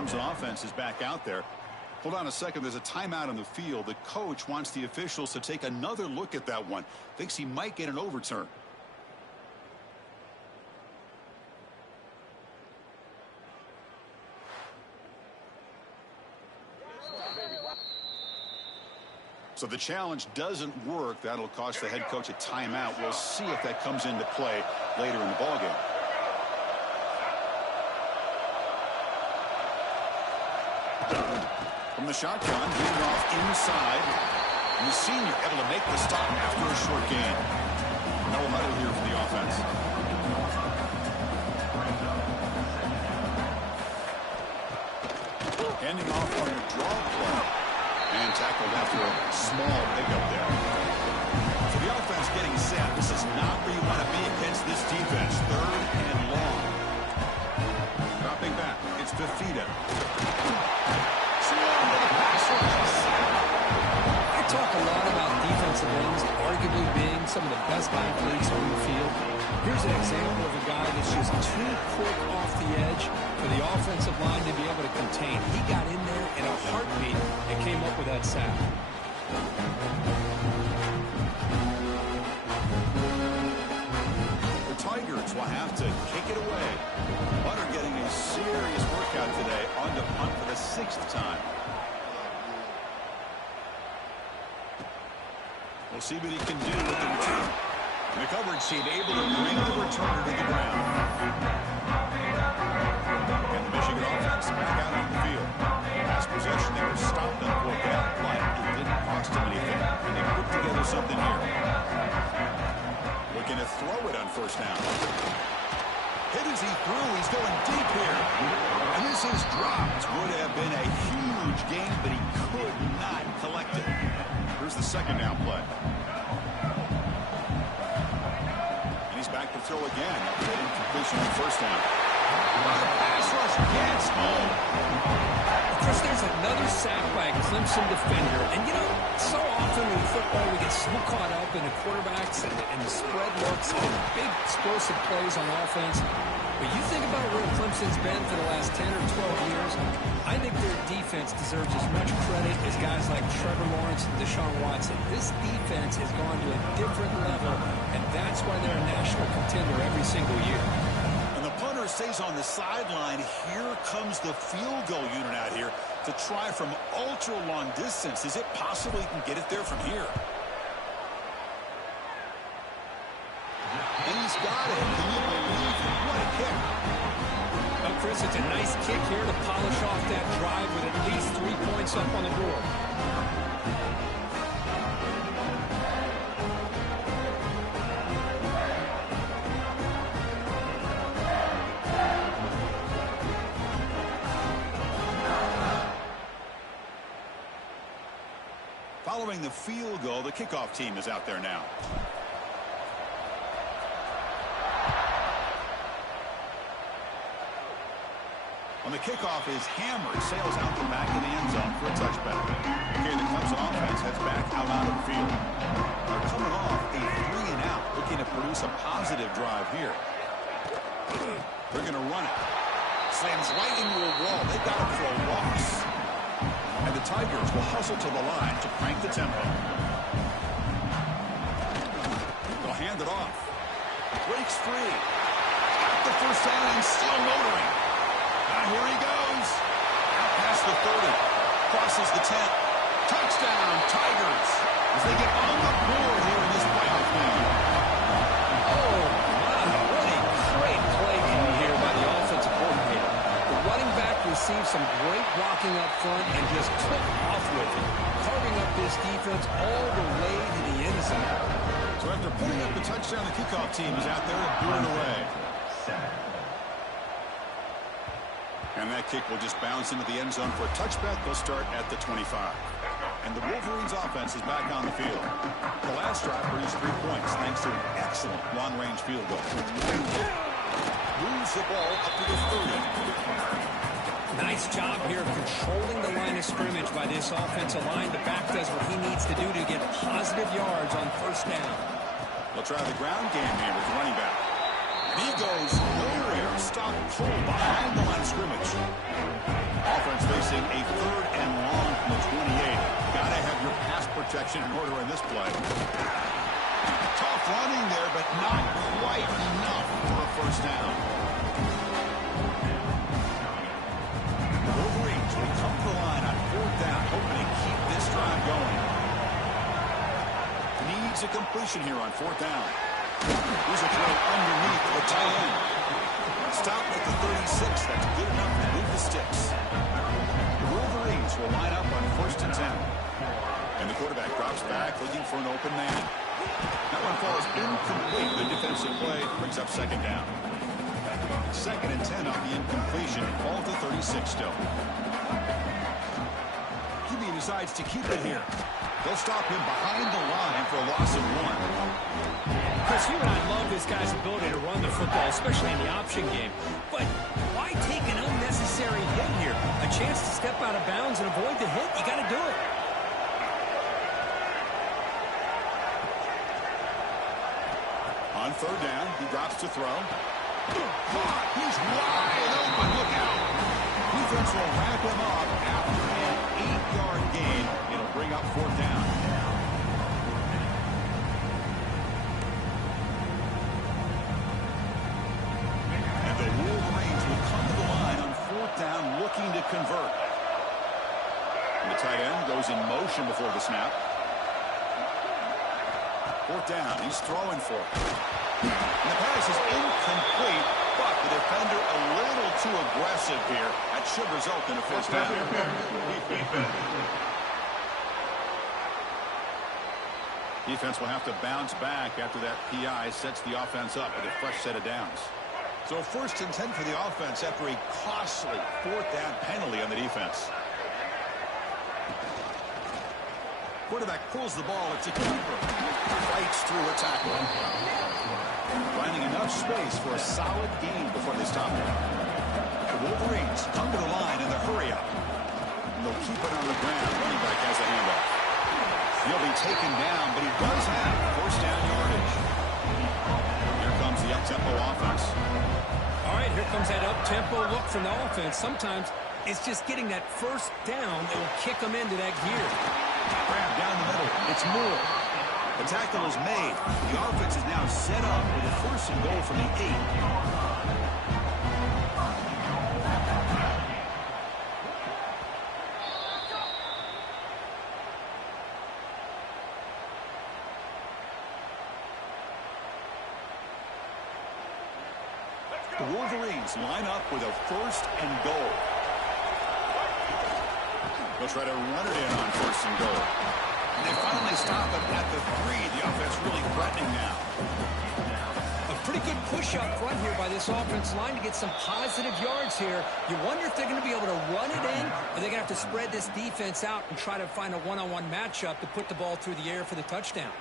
Clemson offense is back out there. Hold on a second. There's a timeout on the field. The coach wants the officials to take another look at that one. Thinks he might get an overturn. So the challenge doesn't work. That'll cost the head coach a timeout. We'll see if that comes into play later in the ballgame. From the shotgun, getting off inside. And the senior able to make the stop after a short gain. No huddle here for the offense. Handing off on the draw play. And tackled after a small pickup there. So the offense getting set. This is not where you want to be against this defense. 3rd and long. Dropping back. It's Fafita. I talk a lot about defensive ends arguably being some of the best athletes on the field. Here's an example of a guy that's just too quick off the edge for the offensive line to be able to contain. He got in there in a heartbeat and came up with that sack. The Tigers will have to kick it away. Butter getting a serious workout today on the punt for the 6th time. We'll see what he can do with the return. The coverage team able to bring the returner to the ground. And the Michigan offense back out on the field. Last possession, they were stopped on 4th down, but it didn't cost them anything. And they put together something here. Looking to throw it on 1st down. Hit as he threw. He's going deep here. And this is dropped. Would have been a huge gain, but he could not collect it. Here's the 2nd down play. And he's back to throw again. After an incompletion on 1st down. The pass rush gets home. Chris, there's another sack by a Clemson defender. And, you know, so often in football we get so caught up in the quarterbacks and the spread looks and the big explosive plays on offense. But you think about where Clemson's been for the last 10 or 12 years, I think their defense deserves as much credit as guys like Trevor Lawrence and Deshaun Watson. This defense has gone to a different level, and that's why they're a national contender every single year. And the punter stays on the sideline. Here comes the field goal unit out here to try from ultra long distance. Is it possible he can get it there from here? And he's got it. Can you believe it? What a kick. Well, Chris, it's a nice kick here to polish off that drive with at least 3 points up on the board. Following the field goal, the kickoff team is out there now. On the kickoff is hammered, sails out the back of the end zone for a touchback. Okay, the Clemson offense heads back out onto the field. They're coming off a 3-and-out, looking to produce a positive drive here. They're going to run it. Slams right into a wall. They've got it for a loss. And the Tigers will hustle to the line to crank the tempo. They'll hand it off. Breaks free. At the 1st down and still motoring. Here he goes. Out past the 30. Crosses the 10. Touchdown, Tigers. As they get on the board here in this playoff game. Oh, my. What a great play call here by the offensive coordinator. The running back received some great blocking up front and just took off with it, carving up this defense all the way to the end zone. So after putting up the touchdown, the kickoff team is out there and booting away. And that kick will just bounce into the end zone for a touchback. They'll start at the 25. And the Wolverines offense is back on the field. The last drive produced 3 points thanks to an excellent long-range field goal. Moves the ball up to the 30. Nice job here controlling the line of scrimmage by this offensive line. The back does what he needs to do to get positive yards on 1st down. They'll try the ground game here with the running back. He goes nowhere. stop full behind the line of scrimmage. Offense facing a 3rd and long from the 28. Got to have your pass protection in order in this play. Tough running there, but not quite enough for a first down. The Wolverines will come to the line on 4th down, hoping to keep this drive going. Needs a completion here on 4th down. Here's a throw underneath the tight end. Stopped at the 36. That's good enough to move the sticks. The Wolverines will line up on 1st and 10. And the quarterback drops back, looking for an open man. That one falls incomplete. The defensive play brings up 2nd down. 2nd and 10 on the incompletion. Ball to 36 still. QB decides to keep it here. They'll stop him behind the line for a loss of 1. Chris, you and I love this guy's ability to run the football, especially in the option game. But why take an unnecessary hit here? A chance to step out of bounds and avoid the hit? You got to do it. On 3rd down, he drops to throw. He's wide open. Look out. Defense will wrap him up after an 8-yard gain. It'll bring up 4th down. And the Wolverines will come to the line on 4th down, looking to convert. And the tight end goes in motion before the snap. 4th down. He's throwing for it. And the pass is incomplete, but the defender a little too aggressive here. That should result in a first down. Defense will have to bounce back after that PI sets the offense up with a fresh set of downs. So 1st and 10 for the offense after a costly 4th down penalty on the defense. Quarterback pulls the ball. It's a keeper. Fights through a tackle. Finding enough space for a solid gain before they stop him. The Wolverines come to the line in the hurry up. And they'll keep it on the ground. Running back has a handoff. He'll be taken down, but he does have first down yardage. Here comes the up-tempo offense. All right, here comes that up-tempo look from the offense. Sometimes it's just getting that first down that will kick them into that gear. Grab down the middle. It's Moore. The tackle is made. The offense is now set up with a 1st and goal from the 8. The Wolverines line up with a 1st and goal. They'll try to run it in on 1st and goal. And they finally stop it at the 3. The offense really threatening now. A pretty good push up front here by this offense line to get some positive yards here. You wonder if they're going to be able to run it in, or they're going to have to spread this defense out and try to find a one-on-one matchup to put the ball through the air for the touchdown.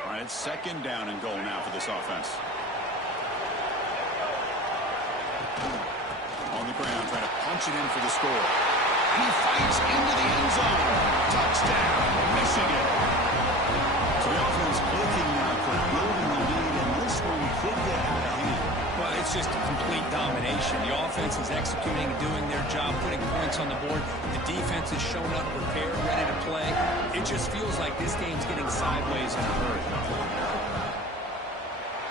All right, 2nd down and goal now for this offense. On the ground, trying to punch it in for the score. And he fights into the end zone. Touchdown, Michigan. So the offense clicking now for building the lead, and this one could get out of hand. Well, it's just a complete domination. The offense is executing and doing their job, putting points on the board. The defense is showing up prepared, ready to play. It just feels like this game's getting sideways in a hurry.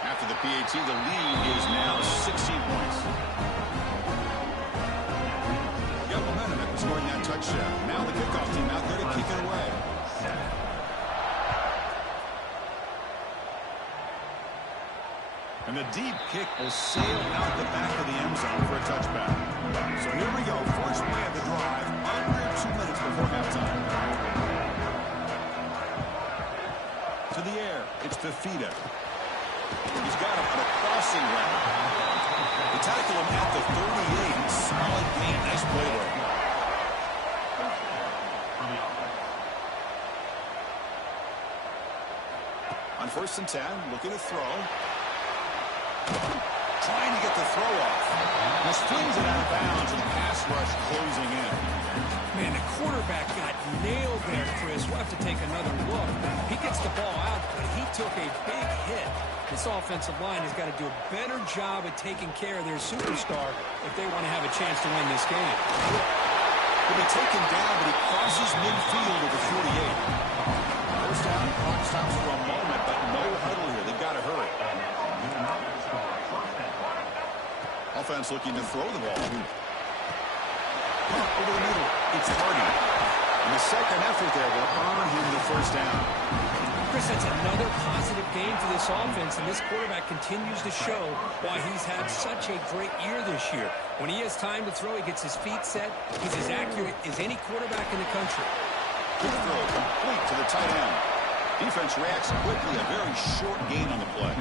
After the PAT, the lead is now 16 points. Got momentum after scoring that touchdown. Now the kickoff team out there to kick it away. And the deep kick will sail out the back of the end zone for a touchback. So here we go. First play of the drive. Under 2 minutes before halftime. To the air. It's Fafita. He's got him on a crossing route. They tackle him at the 38. Solid gain. Nice play there. On 1st and 10, looking to throw. Trying to get the throw off. Just flings it out of bounds, and the pass rush closing in. Man, the quarterback got nailed there, Chris. We'll have to take another look. He gets the ball out, but he took a big hit. This offensive line has got to do a better job at taking care of their superstar if they want to have a chance to win this game. He'll be taken down, but he crosses midfield at the 48. First down, clock stops for a moment, but no huddle here. They've got to hurry. Offense looking to throw the ball. Over the middle, it's Hardy. And the second effort there will earn him the first down. Chris, that's another positive game for this offense, and this quarterback continues to show why he's had such a great year this year. When he has time to throw, he gets his feet set. He's as accurate as any quarterback in the country. Good throw, complete to the tight end. Defense reacts quickly, a very short gain on the play.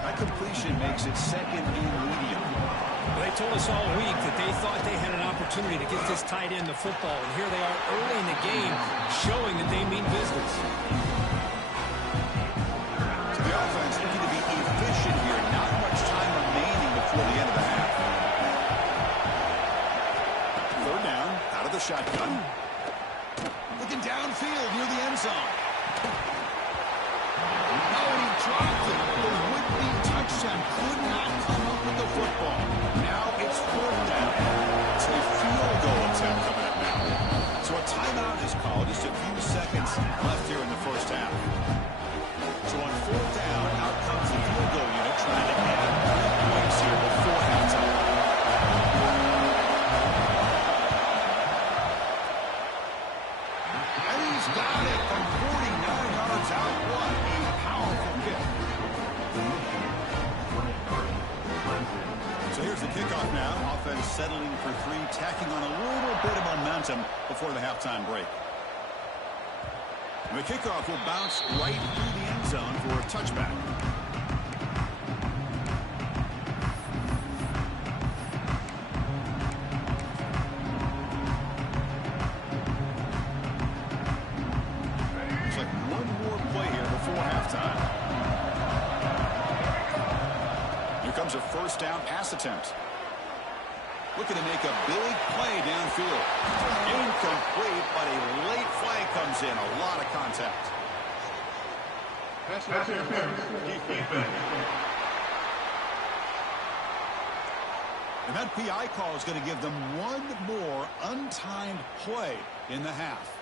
That completion makes it second and medium. They told us all week that they thought they had an opportunity to get this tight end the football, and here they are early in the game showing that they mean business. So the offense looking to be efficient here. Not much time remaining before the end of the half. Third down, out of the shotgun. Looking downfield near the end zone. Oh, and he dropped it. The would-be touchdown could not come up with the football. Now it's fourth down. It's a field goal attempt coming up now. So a timeout is called. Just a few seconds left here in the first half. So on fourth down, out comes the field goal unit trying to add points here before halftime. And he's got it from 49 yards out. What a powerful kick. So here's the kickoff now. Offense settling for three, tacking on a little bit of momentum before the halftime break. And the kickoff will bounce right through the end zone for a touchback. Looks like one more play here before halftime. Here comes a first down pass attempt. Looking to make a big play downfield. Incomplete, but a late flag comes in. A lot of contact. And that PI call is going to give them one more untimed play in the half.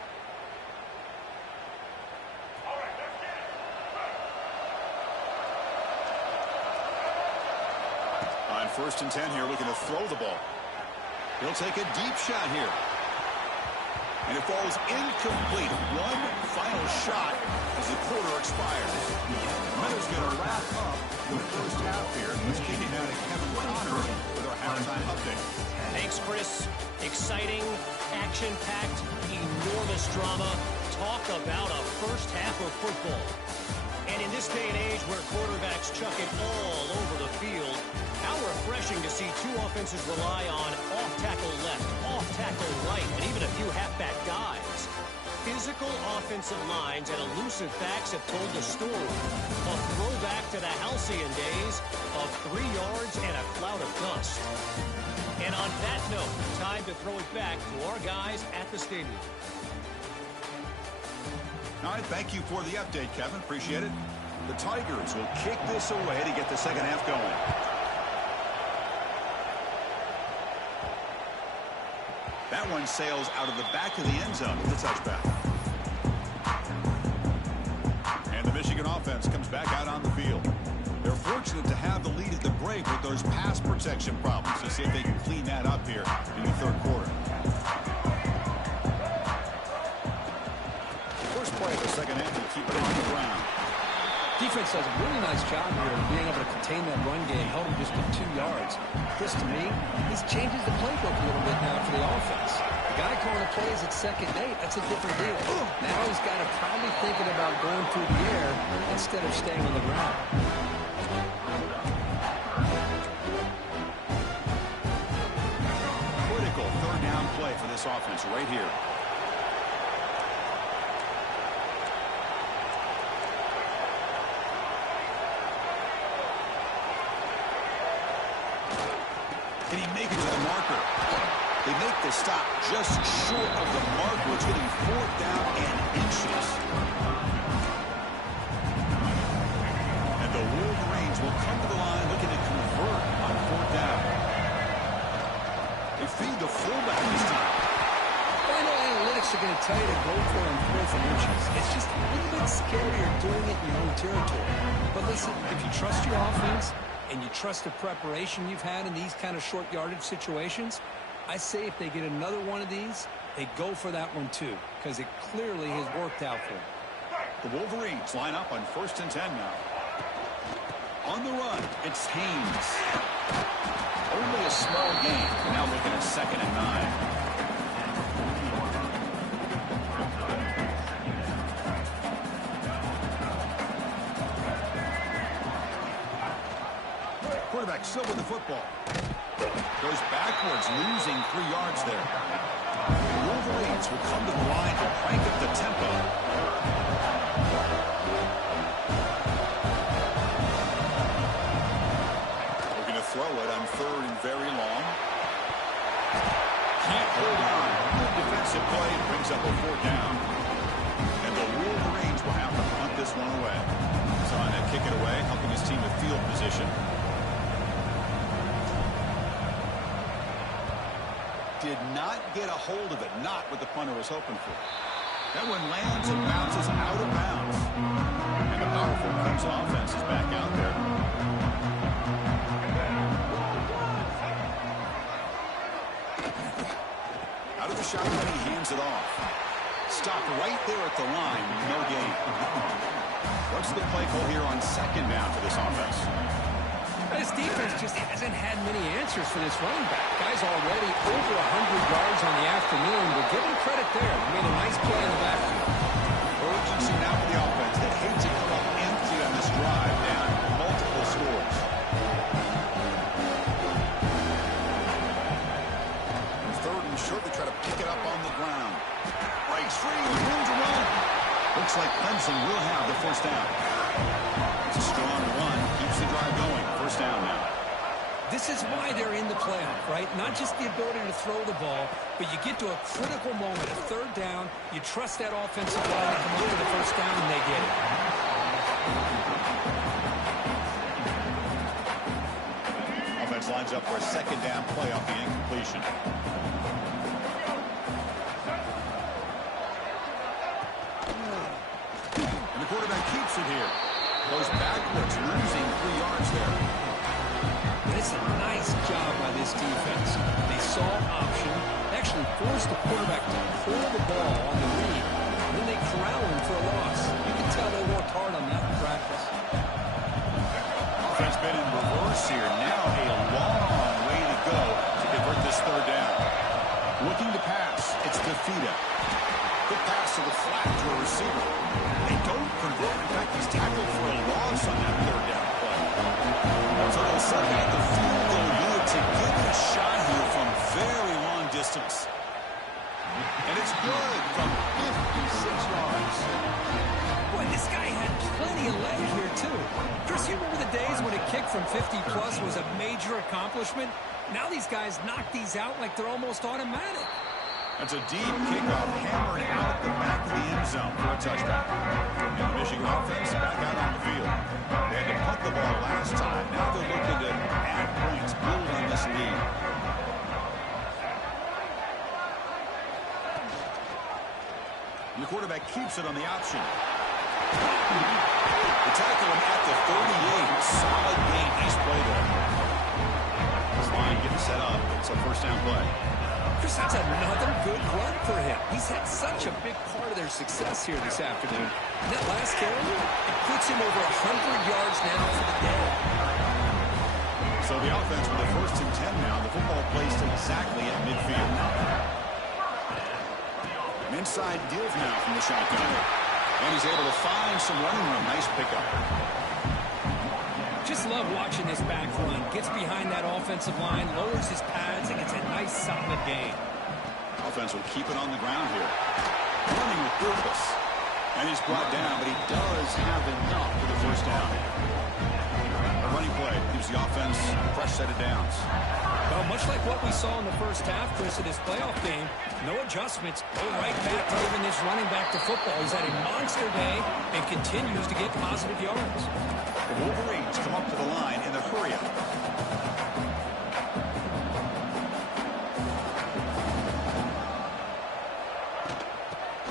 On 1st and 10 here, looking to throw the ball. He'll take a deep shot here. And it falls incomplete. One final shot as the quarter expires. Miller's going to wrap up the first half here. Let's kick it out to Kevin Connors with our halftime update. Thanks, Chris. Exciting, action-packed, enormous drama. Talk about a first half of football. And in this day and age where quarterbacks chuck it all over the field, how refreshing to see two offenses rely on off-tackle left, off-tackle right, and even a few halfback dives. Physical offensive lines and elusive backs have told the story. A throwback to the halcyon days of 3 yards and a cloud of dust. And on that note, time to throw it back to our guys at the stadium. All right, thank you for the update, Kevin. Appreciate it. The Tigers will kick this away to get the second half going. That one sails out of the back of the end zone with a touchback. And the Michigan offense comes back out on the field. They're fortunate to have the lead at the break with those pass protection problems. Let's see if they can clean that up here in the third quarter. First play of the second half to keep it on the ground. Defense does a really nice job here of being able to contain that run game, held him just to 2 yards. Chris, to me, this changes the playbook a little bit now for the offense. The guy calling the plays at 2nd and 8, that's a different deal. Now he's got to probably thinking about going through the air instead of staying on the ground. Critical third down play for this offense right here. Can he make it to the marker? They make the stop just short of the marker. It's getting 4th down and inches. And the Wolverines will come to the line looking to convert on 4th down. They feed the fullback this time. I know analytics are going to tell you to go for it on 4th and inches. It's just a little bit scarier doing it in your own territory. But listen, if you trust your offense and you trust the preparation you've had in these kind of short yardage situations, I say if they get another one of these, they go for that one too, because it clearly has worked out for them. The Wolverines line up on 1st and 10 now. On the run, it's Haynes. Only a small gain. Now looking at 2nd and 9. Quarterback still with the football. Goes backwards, losing 3 yards there. The Wolverines will come to the line to crank up the tempo. Looking to throw it on 3rd and very long. Can't hold on. Good defensive play brings up a 4th down. And the Wolverines will have to punt this one away. Trying to kick it away, helping his team with field position. Did not get a hold of it, not what the punter was hoping for. That one lands and bounces out of bounds. And the powerful Clemson offense is back out there. Out of the shotgun, he hands it off. Stopped right there at the line, no gain. What's the play call here on 2nd down for this offense? This defense just hasn't had many answers for this running back. Guy's already over 100 yards on the afternoon, but give him credit there. He made a nice play in the backfield. Urgency now for the offense that hates to come up empty on this drive, down multiple scores. And 3rd and short, they try to pick it up on the ground. Breaks free, with room to run. Looks like Clemson will have the 1st down. It's a strong run, keeps the drive going. 1st down now. This is why they're in the playoff, right? Not just the ability to throw the ball, but you get to a critical moment, a 3rd down, you trust that offensive line to come up with the 1st down, and they get it. Offense lines up for a 2nd down play off the incompletion. And the quarterback keeps it here. Goes backwards, losing 3 yards there. It's a nice job by this defense. They saw option, actually forced the quarterback to pull the ball on the read, and then they corral him for a loss. You can tell they worked hard on that in practice. Offense been in reverse here. Now a long way to go to convert this 3rd down. Looking to pass. It's Defeata. Good pass to the flat to a receiver. They don't convert. In fact, he's tackled for a loss on that 3rd down play. So they'll set out the field goal unit to give it a shot here from very long distance. And it's good from 56 yards. Boy, this guy had plenty of leg here, too. Chris, you remember the days when a kick from 50-plus was a major accomplishment? Now these guys knock these out like they're almost automatic. That's a deep kickoff hammered out the back of the end zone for a touchdown. And the Michigan offense back out on the field. They had to punt the ball last time. Now they're looking to add points, build on this lead. And the quarterback keeps it on the option. The tackle him at the 38. Solid gain. Nice play there. This line getting set up. It's a 1st down play. Chris, that's another good run for him. He's had such a big part of their success here this afternoon. And that last carry, it puts him over 100 yards now for the day. So the offense with a 1st and 10 now. The football placed exactly at midfield. An inside give now from the shotgun. And he's able to find some running room. Nice pickup. Just love watching this back run. Gets behind that offensive line, lowers his pads, and gets a nice solid gain. Offense will keep it on the ground here. Running with purpose. And he's brought down, but he does have enough for the 1st down. A running play gives as the offense fresh set of downs. Well, much like what we saw in the first half, Chris, of this playoff game, no adjustments. Go right back to giving this running back to football. He's had a monster day and continues to get positive yards. The Wolverines come up to the line in the hurry-up.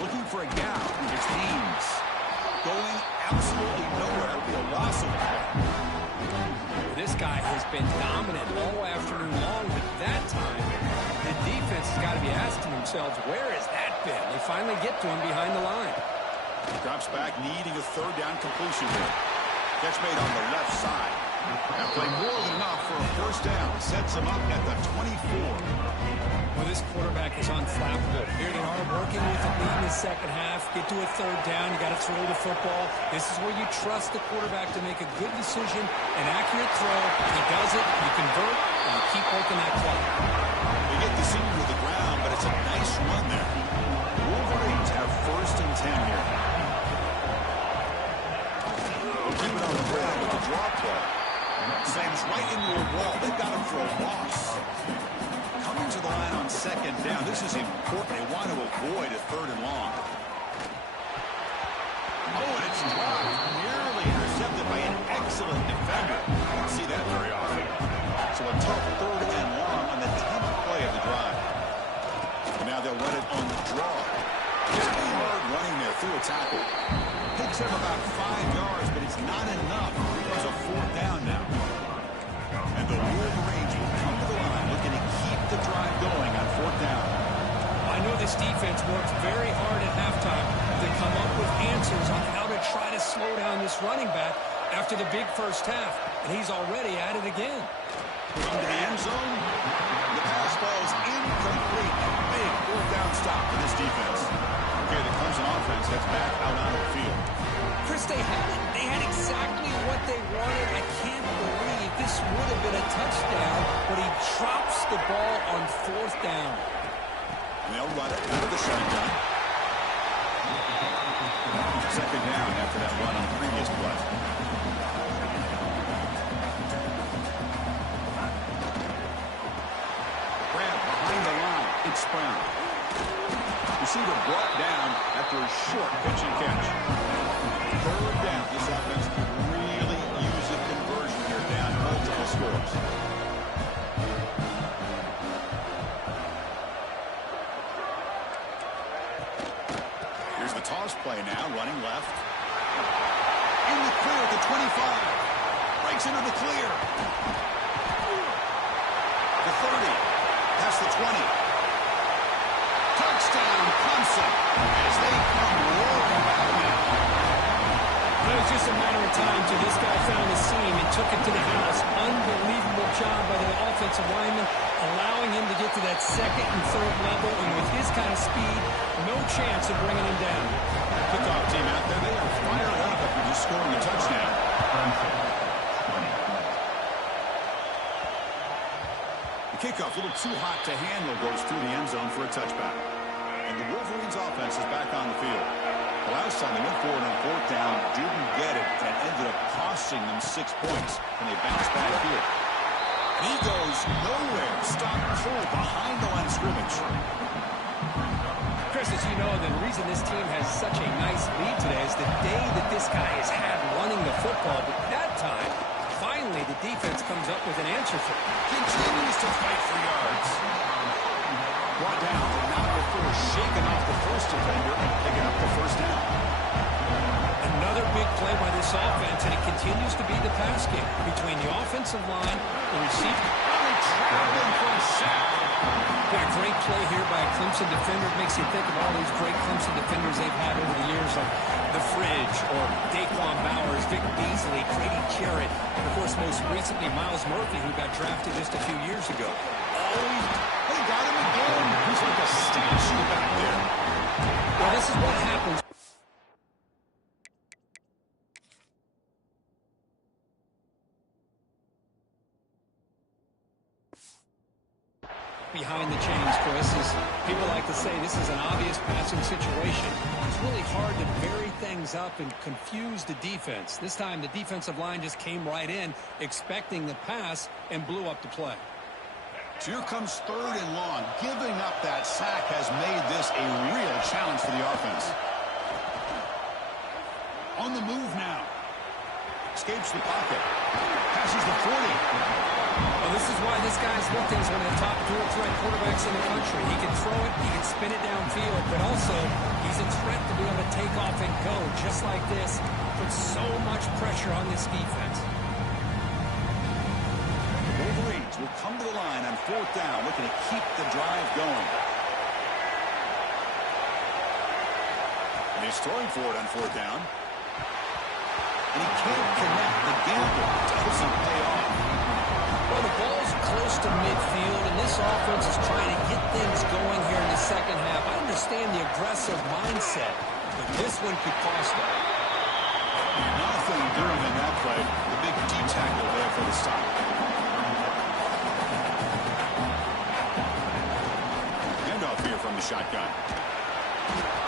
Looking for a gap. It's Haynes. Going absolutely nowhere. It'll be a loss of play. This guy has been dominant all afternoon long, but that time, the defense has got to be asking themselves, where has that been? They finally get to him behind the line. Drops back, needing a third down completion here. Catch made on the left side. That play more than enough for a first down. Sets him up at the 24. Well, this quarterback is unflappable. Here they are working with the lead in the second half. Get to a third down. You got to throw the football. This is where you trust the quarterback to make a good decision, an accurate throw. He does it. You convert, and you keep working that clock. They get the seam to the ground, but it's a nice run there. Wolverines have first and 10 here. They'll keep it on the ground with the draw play. Slams right into a wall. They've got him for a loss. Coming to the line on second down. This is important. They want to avoid a third and long. Oh, and it's dropped. Nearly intercepted by an excellent defender. I don't see that very often. So a tough third and long on the 10th play of the drive. And now they'll run it on the draw. Just hard running there through a tackle. Picks up about 5 yards, but it's not enough. It's a fourth down now. And the Wolverines will come to the line looking to keep the drive going on fourth down. I know this defense worked very hard at halftime to come up with answers on how to try to slow down this running back after the big first half, and he's already at it again. Into the end zone. The pass falls incomplete. Big fourth down stop for this defense. Okay, the Clemson offense heads back out onto the field. Chris, they had exactly what they wanted. I can't believe this would have been a touchdown, but he drops the ball on fourth down. And they'll run it out of the shotgun. Second down after that run on the previous play. Grab behind the line. It's Brown. Receiver brought down after a short pitch and catch. Third down. This offense could really use a conversion here down multiple scores. Here's the toss play now, running left. In the clear at the 25. Breaks into the clear. The 30. Past the 20. Touchdown, Clemson, as they come rolling back now. It was just a matter of time till this guy found the seam and took it to the house. Unbelievable job by the offensive lineman, allowing him to get to that second and third level, and with his kind of speed, no chance of bringing him down. Kickoff team out there, they are fired up after just scoring a touchdown. The kickoff, a little too hot to handle, goes through the end zone for a touchback. And the Wolverines offense is back on the field. The last time they went forward on fourth down, didn't get it, and ended up costing them 6 points. And they bounced back here. And he goes nowhere. Stop cold behind the line of scrimmage. Chris, as you know, the reason this team has such a nice lead today is the day that this guy has had running the football. But that time, finally, the defense comes up with an answer for him. Continues to fight for yards. Brought down, but not before shaking off the first defender and picking up the first down. Another big play by this offense, and it continues to be the pass game between the offensive line, the receiver. Traveling for a sack. A great play here by a Clemson defender. It makes you think of all these great Clemson defenders they've had over the years, like The Fridge or Daquan Bowers, Vic Beasley, Grady Jarrett, and of course most recently Miles Murphy, who got drafted just a few years ago. Oh, they got him again. He's like a statue back there. Well, this is what happens. behind the chains, Chris. As people like to say, this is an obvious passing situation. It's really hard to vary things up and confuse the defense. This time, the defensive line just came right in, expecting the pass, and blew up the play. So here comes 3rd and long. Giving up that sack has made this a real challenge for the offense. On the move now. Escapes the pocket. Passes the 40. Well, this is why this guy's looked at as one of the top dual threat quarterbacks in the country. He can throw it, he can spin it downfield, but also he's a threat to be able to take off and go just like this. Puts so much pressure on this defense. The Wolverines will come to the line on 4th down, looking to keep the drive going. And he's throwing for it on 4th down. And he can't connect. The gamble doesn't pay off. Well, the ball's close to midfield, and this offense is trying to get things going here in the second half. I understand the aggressive mindset, but this one could cost them. Nothing doing in that play. The big D tackle there for the stop. Handoff here from the shotgun.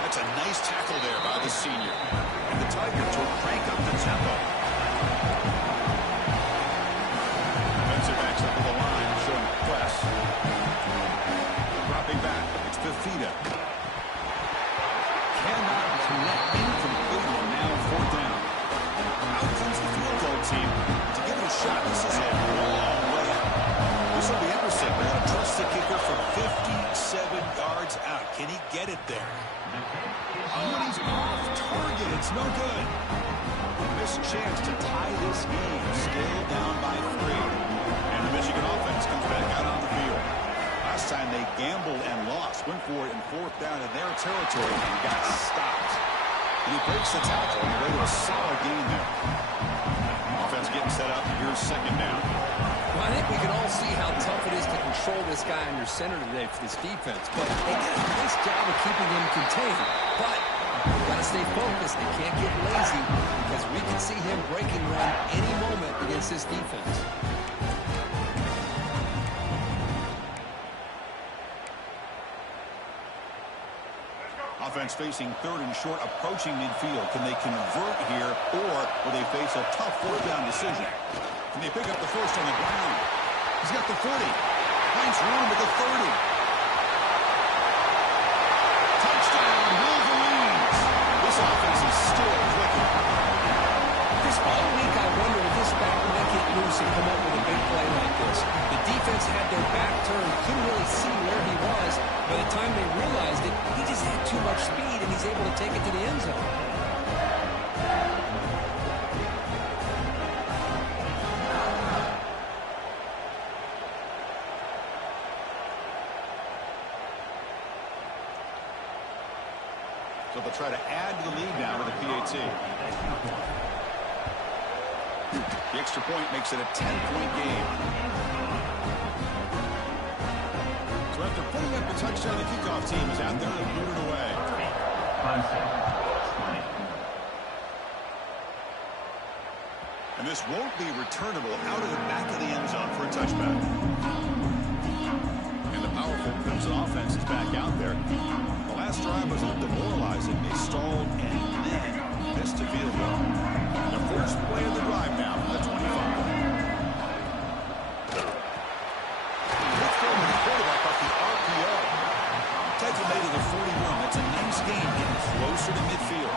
That's a nice tackle there by the senior. And the Tigers will crank up the tempo. Defensive backs up to the line, showing press. Dropping back, it's Fafita. Cannot connect, incomplete, and now 4th down. Out comes the field goal team to give it a shot. This is a long way out. This will be Emerson. They're going to trust the kicker from 57 yards out. Can he get it there? Oh, and he's off target. It's no good. Missed chance to tie this game. Still down by 3. And the Michigan offense comes back out on the field. Last time they gambled and lost. Went for it in 4th down in their territory and got stopped. And he breaks the tackle on the way to a solid gain there. Offense getting set up. Here's 2nd down. Well, I think we can all see how tough it is to control this guy under center today for this defense. But they did a nice job of keeping him contained. But we've got to stay focused. They can't get lazy because we can see him breaking one any moment against this defense. Offense facing 3rd and short, approaching midfield. Can they convert here, or will they face a tough 4th down decision? Can they pick up the first on the ground? He's got the 40. Finds room at the 30. Touchdown, Wolverines. This offense is still clicking. This all week, I wonder if this back might get loose and come up with a big play like this. The defense had their back turned, couldn't really see where he was. By the time they realized it, he just had too much speed, and he's able to take it to the end zone. So they'll try to add to the lead now with a PAT. The extra point makes it a 10-point game. So after putting up the touchdown, the kickoff team is out there to boot it away. And this won't be returnable out of the back of the end zone for a touchback. And the powerful Clemson offense is back out there. The last drive was a little demoralizing. They stalled and then missed a field goal. The first play of the drive now, the 25. Let's go with the quarterback off the RPO. Takes him to the 41. That's a nice game, getting closer to midfield.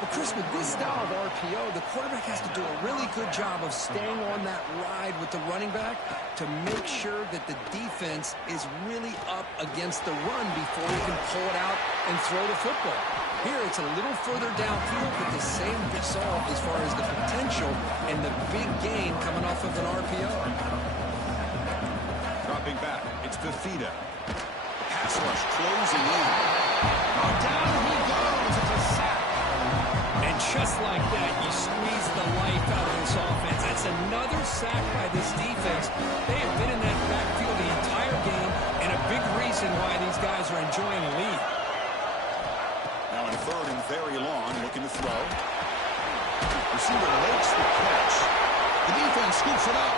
Well, Chris, with this style of RPO, the quarterback has to do a really good job of staying on that ride with the running back to make sure that the defense is really up against the run before he can pull it out and throw the football. Here, it's a little further downfield, but the same result as far as the potential and the big gain coming off of an RPO. Dropping back, it's Fafita. Pass rush closing in. Oh, down he goes. It's a sack. And just like that, you squeeze the life out of this offense. That's another sack by this defense. They have been in that backfield the entire game, and a big reason why these guys are enjoying a lead. Now in 3rd and very long, looking to throw. Receiver makes the catch. The defense scoops it up.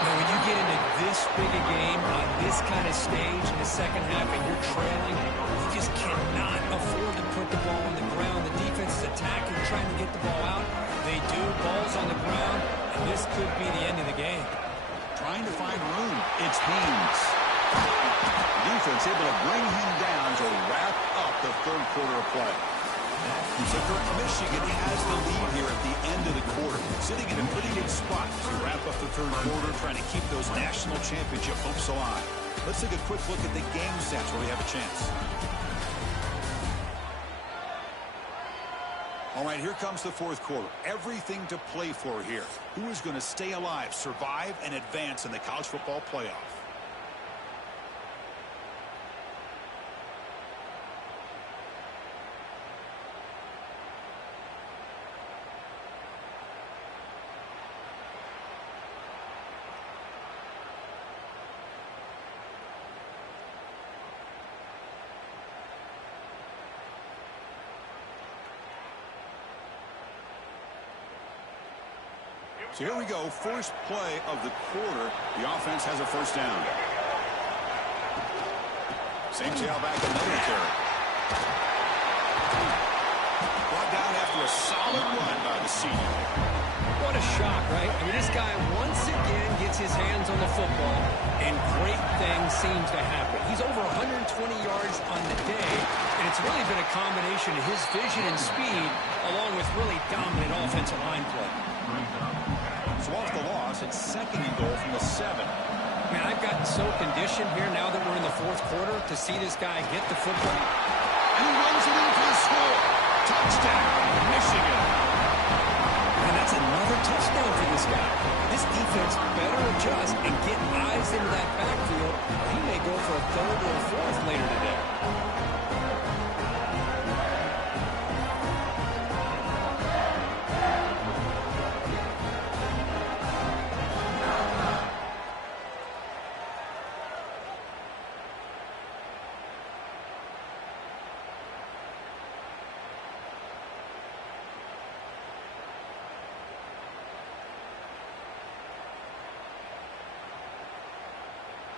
Now, when you get into this big a game on this kind of stage in the second half and you're trailing, you just cannot afford to put the ball on the ground. The defense is attacking, trying to get the ball out. They do. Ball's on the ground, and this could be the end of the game. Trying to find room. It's Haynes. Defense able to bring him down to wrap up the third quarter of play. So Michigan has the lead here at the end of the quarter, sitting in a pretty good spot to wrap up the third quarter, trying to keep those national championship hopes alive. Let's take a quick look at the game stats where we have a chance. All right, here comes the fourth quarter. Everything to play for here. Who is going to stay alive, survive, and advance in the college football playoff? So here we go, first play of the quarter. The offense has a first down. Same tailback, another carry. Brought down after a solid run by the senior. What a shock, right? I mean, this guy once again gets his hands on the football, and great things seem to happen. He's over 120 yards on the day, and it's really been a combination of his vision and speed, along with really dominant offensive line play. So off the loss, it's second and goal from the 7. Man, I've gotten so conditioned here now that we're in the fourth quarter to see this guy get the football. And he runs it in for the score. Touchdown, Michigan. And that's another touchdown for this guy. This defense better adjust and get eyes into that backfield. He may go for a third or a fourth later today.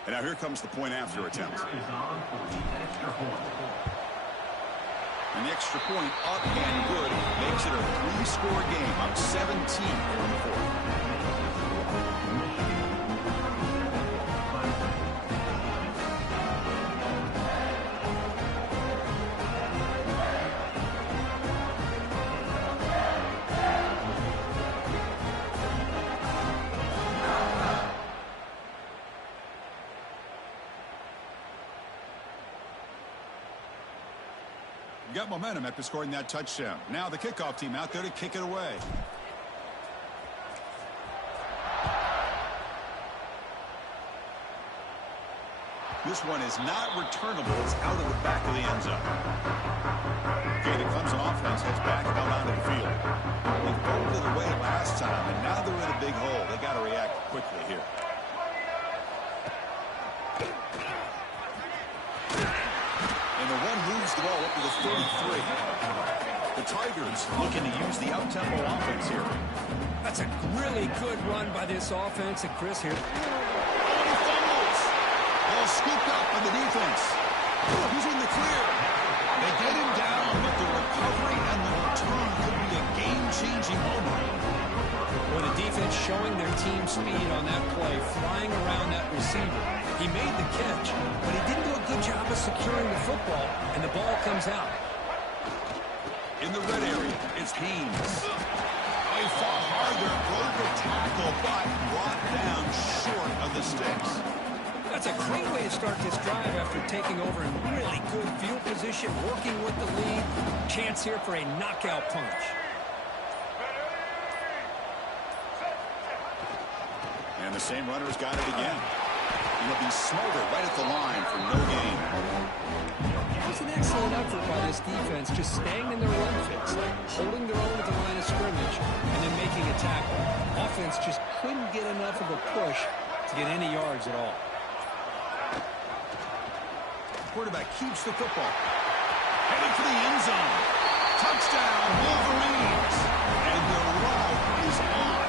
And now here comes the point after attempt. And the extra point up and good makes it a 3-score game, up 17 here in the fourth. Got momentum after scoring that touchdown. Now the kickoff team out there to kick it away. This one is not returnable. It's out of the back of the end zone. Okay, the Clemson offense heads back out onto the field. They folded it away last time, and now they're in a big hole. They got to react quickly here. And the one moves the ball up to the 33. The Tigers looking to use the up-tempo offense here. That's a really good run by this offense. And Chris here. Oh, he fumbles. Ball scooped up by the defense. He's in the clear. They get him down, but the recovery and the return could be a game-changing home run. Well, the defense showing their team speed on that play, flying around that receiver. He made the catch, but he didn't do a good job of securing the football, and the ball comes out. In the red area, it's Haynes. Oh, he fought hard there, broke the tackle, but brought down short of the sticks. That's a great way to start this drive after taking over in really good field position, working with the lead. Chance here for a knockout punch. And the same runner's got it again. He'll be smothered right at the line for no gain. It was an excellent effort by this defense, just staying in their run fix, holding their own at the line of scrimmage, and then making a tackle. Offense just couldn't get enough of a push to get any yards at all. Quarterback keeps the football. Heading for the end zone. Touchdown, Wolverines. And the route is on.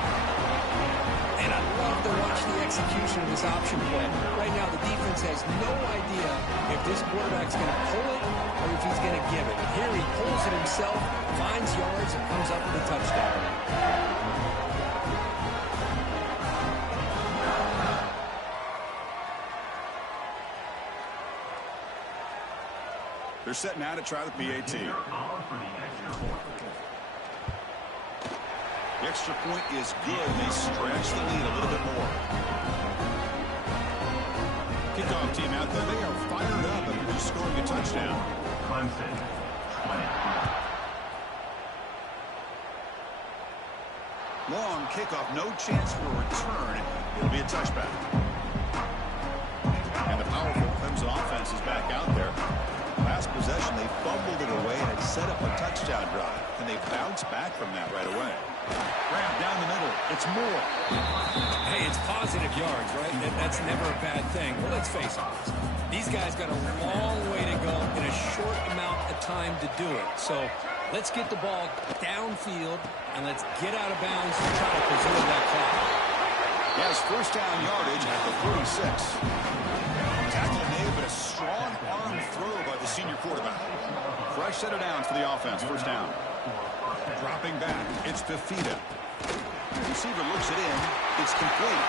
And I love to watch the execution execution of this option play. Right now, the defense has no idea if this quarterback's going to pull it or if he's going to give it. And here he pulls it himself, finds yards, and comes up with a touchdown. They're setting out to try the PAT. The extra point is good. They stretch the lead a little bit more. Kickoff team out there. They are fired up after just scoring a touchdown. Clemson, 20. Long kickoff. No chance for a return. It'll be a touchback. And the powerful Clemson offense is back out there. Last possession, they fumbled it away and had set up a touchdown drive. And they bounce back from that right away. Grab down the middle. It's more. Hey, it's positive yards, right? That's never a bad thing. Well, let's face it. These guys got a long way to go in a short amount of time to do it. So let's get the ball downfield and let's get out of bounds and try to preserve that clock. He has first down yardage at the 46. Tackle made, but a strong arm throw by the senior quarterback. Fresh set of downs for the offense. First down. Dropping back. It's Fafita. The receiver looks it in. It's complete.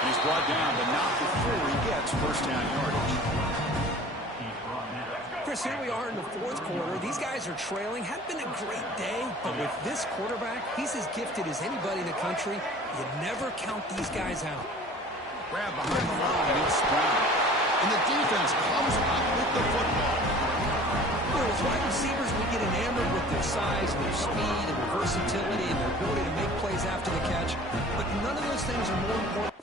And he's brought down, but not before he gets first down yardage. Chris, here we are in the fourth quarter. These guys are trailing. Hadn't been a great day, but with this quarterback, he's as gifted as anybody in the country. You never count these guys out. Grab behind the line. It's Brown. And the defense comes up with the football. As wide receivers, we get enamored with their size and their speed and their versatility and their ability to make plays after the catch. But none of those things are more important.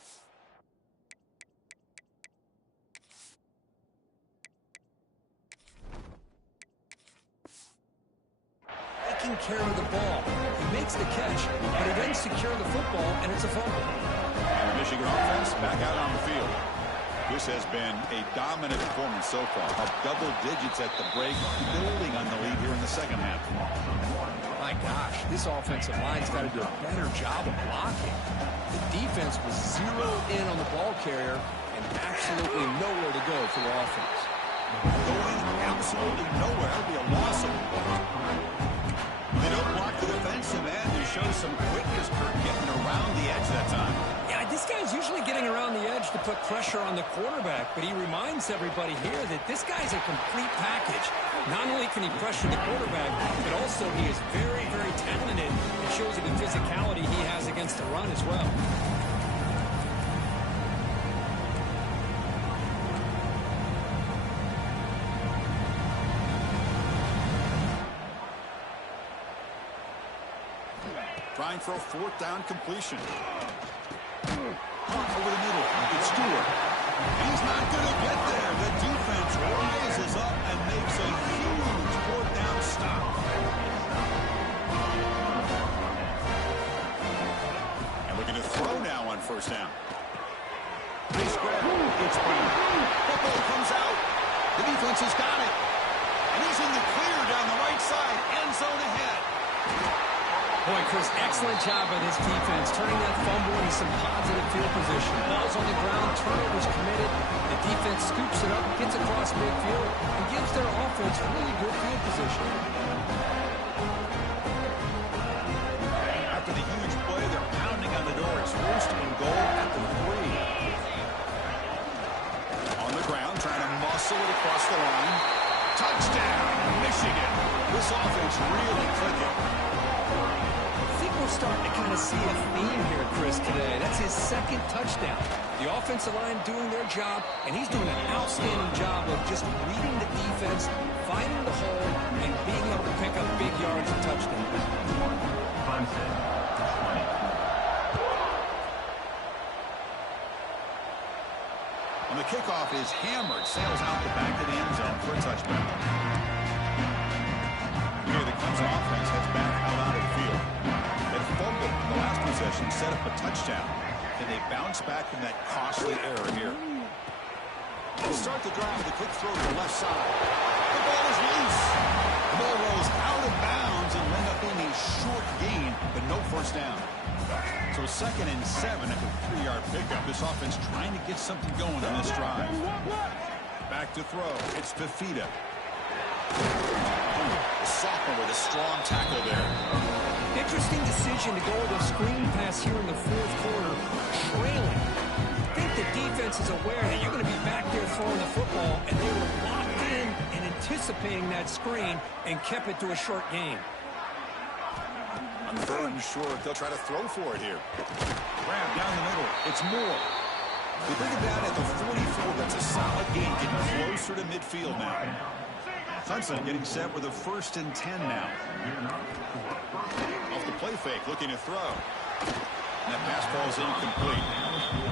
Taking care of the ball. He makes the catch, but he doesn't secure the football, and it's a fumble. And the Michigan offense back out on the field. This has been a dominant performance so far. Up double digits at the break, building on the lead here in the second half. My gosh, this offensive line's got to do a better job of blocking. The defense was zeroed in on the ball carrier and absolutely nowhere to go for the offense. Going absolutely nowhere. That'll be a loss of They don't block the defensive end. They show some quickness, Kirk, getting around the edge that time. Yeah, this guy's usually getting around the edge to put pressure on the quarterback, but he reminds everybody here that this guy's a complete package. Not only can he pressure the quarterback, but also he is very, very talented. It shows you the physicality he has against the run as well. Trying for a fourth down completion. Over the middle. It's Stewart. He's not going to get there. The defense rises up and makes a huge fourth down stop. And looking to throw now on first down. Nice grab. It's Brown. Football comes out. The defense has got it. And he's in the clear down the right side. End zone ahead. Boy, Chris, excellent job by this defense, turning that fumble into some positive field position. Ball's on the ground, turnovers committed. The defense scoops it up, gets across midfield, and gives their offense really good field position. After the huge play, they're pounding on the door. It's first and goal at the 3. On the ground, trying to muscle it across the line. Touchdown, Michigan. This offense really clicking. We're starting to kind of see a theme here, Chris, today. That's his second touchdown. The offensive line doing their job, and he's doing an outstanding job of just reading the defense, finding the hole, and being able to pick up big yards and touchdowns. Clemson, 20. And the kickoff is hammered, sails out the back of the end zone for a touchdown. Here, the Clemson offense heads back out onto the field. Fumble in the last possession, set up a touchdown, and they bounce back from that costly error here. They start the drive with a quick throw to the left side. The ball is loose. The ball rolls out of bounds and will end up being a short gain, but no first down. So 2nd and 7 at the 3-yard pickup. This offense trying to get something going on this drive. Back to throw. It's Fafita. The sophomore with a strong tackle there. Interesting decision to go with a screen pass here in the 4th quarter, trailing. I think the defense is aware that you're going to be back there throwing the football, and they were locked in and anticipating that screen and kept it to a short gain. On 3rd and short, they'll try to throw for it here. Grab down the middle. It's Moore. They bring it down at the 44. That's a solid gain, getting closer to midfield now. Clemson getting set with a 1st and 10 now. Off the play fake, looking to throw. And that pass falls incomplete.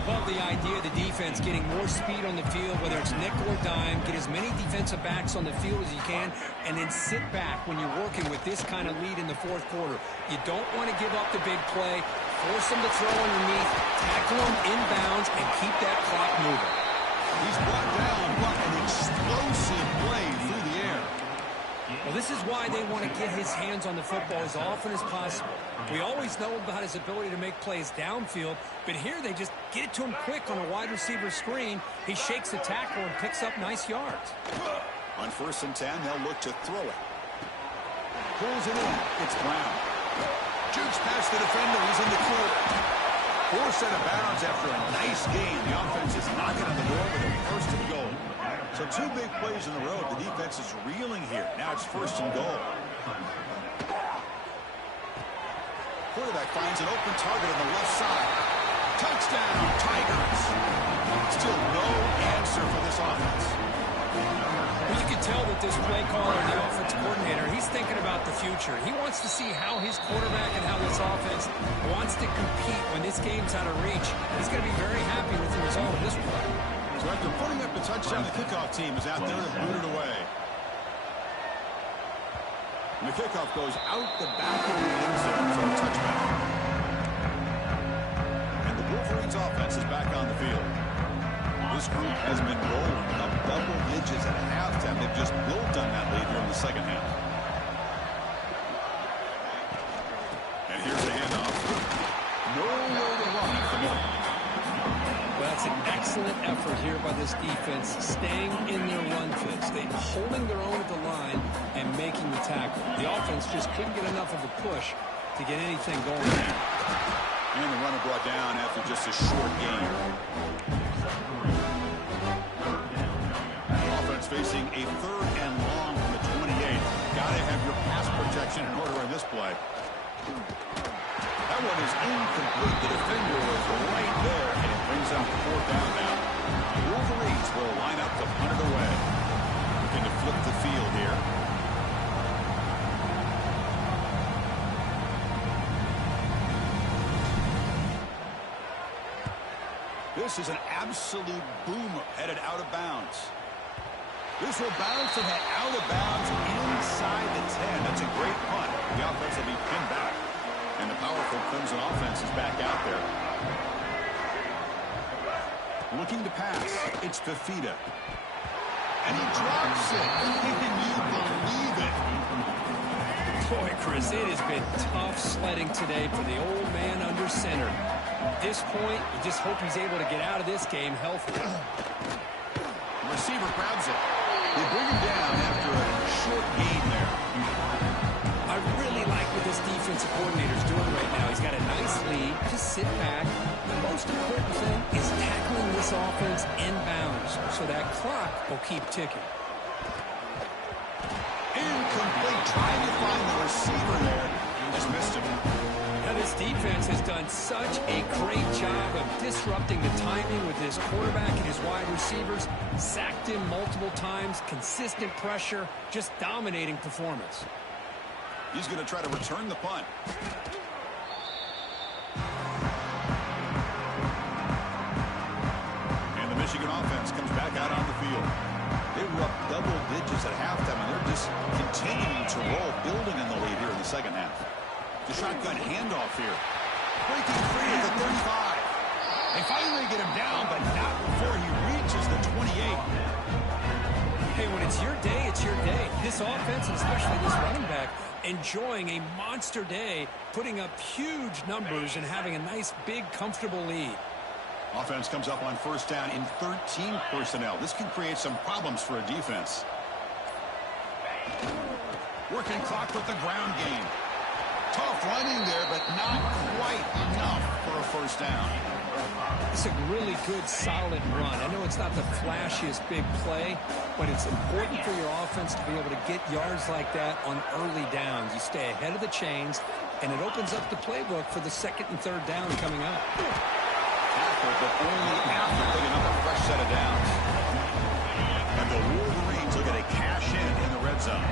Love the idea of the defense getting more speed on the field, whether it's nickel or dime, get as many defensive backs on the field as you can, and then sit back when you're working with this kind of lead in the 4th quarter. You don't want to give up the big play, force them to throw underneath, tackle them inbounds, and keep that clock moving. He's brought down, but an explosive play through the air. Well, this is why they want to get his hands on the football as often as possible. We always know about his ability to make plays downfield, but here they just get it to him quick on a wide receiver screen. He shakes the tackle and picks up nice yards. On 1st and 10, they'll look to throw it. Pulls it in. It's Brown. Jukes past the defender. He's in the clear. Forced out of bounds after a nice gain. The offense is knocking on the door with a 1st and goal. So 2 big plays in a row. The defense is reeling here. Now it's 1st and goal. Quarterback finds an open target on the left side. Touchdown, Tigers. Still no answer for this offense. Well, you can tell that this play caller and the offense coordinator, he's thinking about the future. He wants to see how his quarterback and how this offense wants to compete when this game's out of reach. He's going to be very happy with the result of this play. So after putting up the touchdown, the kickoff team is out there to boot it away. And the kickoff goes out the back of the end zone for a touchback. And the Wolverines offense is back on the field. This group has been rolling up double digits at halftime. They've just built on that lead here in the 2nd half. And here's the handoff. Nowhere to run at the middle. Well, that's an excellent effort here by this defense, staying in their run fits. They're holding their own at the line and making the tackle. The offense just couldn't get enough of a push to get anything going there. And the runner brought down after just a short gain. Offense facing a 3rd and long from the 28. Got to have your pass protection in order in this play. That one is incomplete. The defender was right there, and it brings up 4th down now. The Wolverines will line up to punt it away. Looking to flip the field here. This is an absolute boomer headed out of bounds. This will bounce and head out of bounds inside the 10. That's a great punt. The offense will be pinned back. And the powerful Clemson offense is back out there. Looking to pass. It's Fafita. And he drops it. Can you believe it? Boy, Chris, it has been tough sledding today for the old man under center. At this point, you just hope he's able to get out of this game healthy. The receiver grabs it. They bring him down after a short gain there. I really like what this defensive coordinator's doing right now. He's got a nice lead. Just sit back. The most important thing is tackling this offense inbounds so that clock will keep ticking. Incomplete. Trying to find the receiver there. Just missed him. Now, this defense has done such a great job of disrupting the timing with his quarterback and his wide receivers. Sacked him multiple times, consistent pressure, just dominating performance. He's going to try to return the punt. And the Michigan offense comes back out on the field. They were up double digits at halftime, and they're just continuing to roll, building on the lead here in the 2nd half. The shotgun handoff here. Breaking free at the 35. They finally get him down, but not before he reaches the 28. Hey, when it's your day, it's your day. This offense, and especially this running back, enjoying a monster day, putting up huge numbers and having a nice, big, comfortable lead. Offense comes up on first down in 13 personnel. This can create some problems for a defense. Working clock with the ground game. Tough running there, but not quite enough for a first down. It's a really good, solid run. I know it's not the flashiest big play, but it's important for your offense to be able to get yards like that on early downs. You stay ahead of the chains, and it opens up the playbook for the second and third down coming up. Tackle, but only after picking up a fresh set of downs. And the Wolverines look at a cash in the red zone.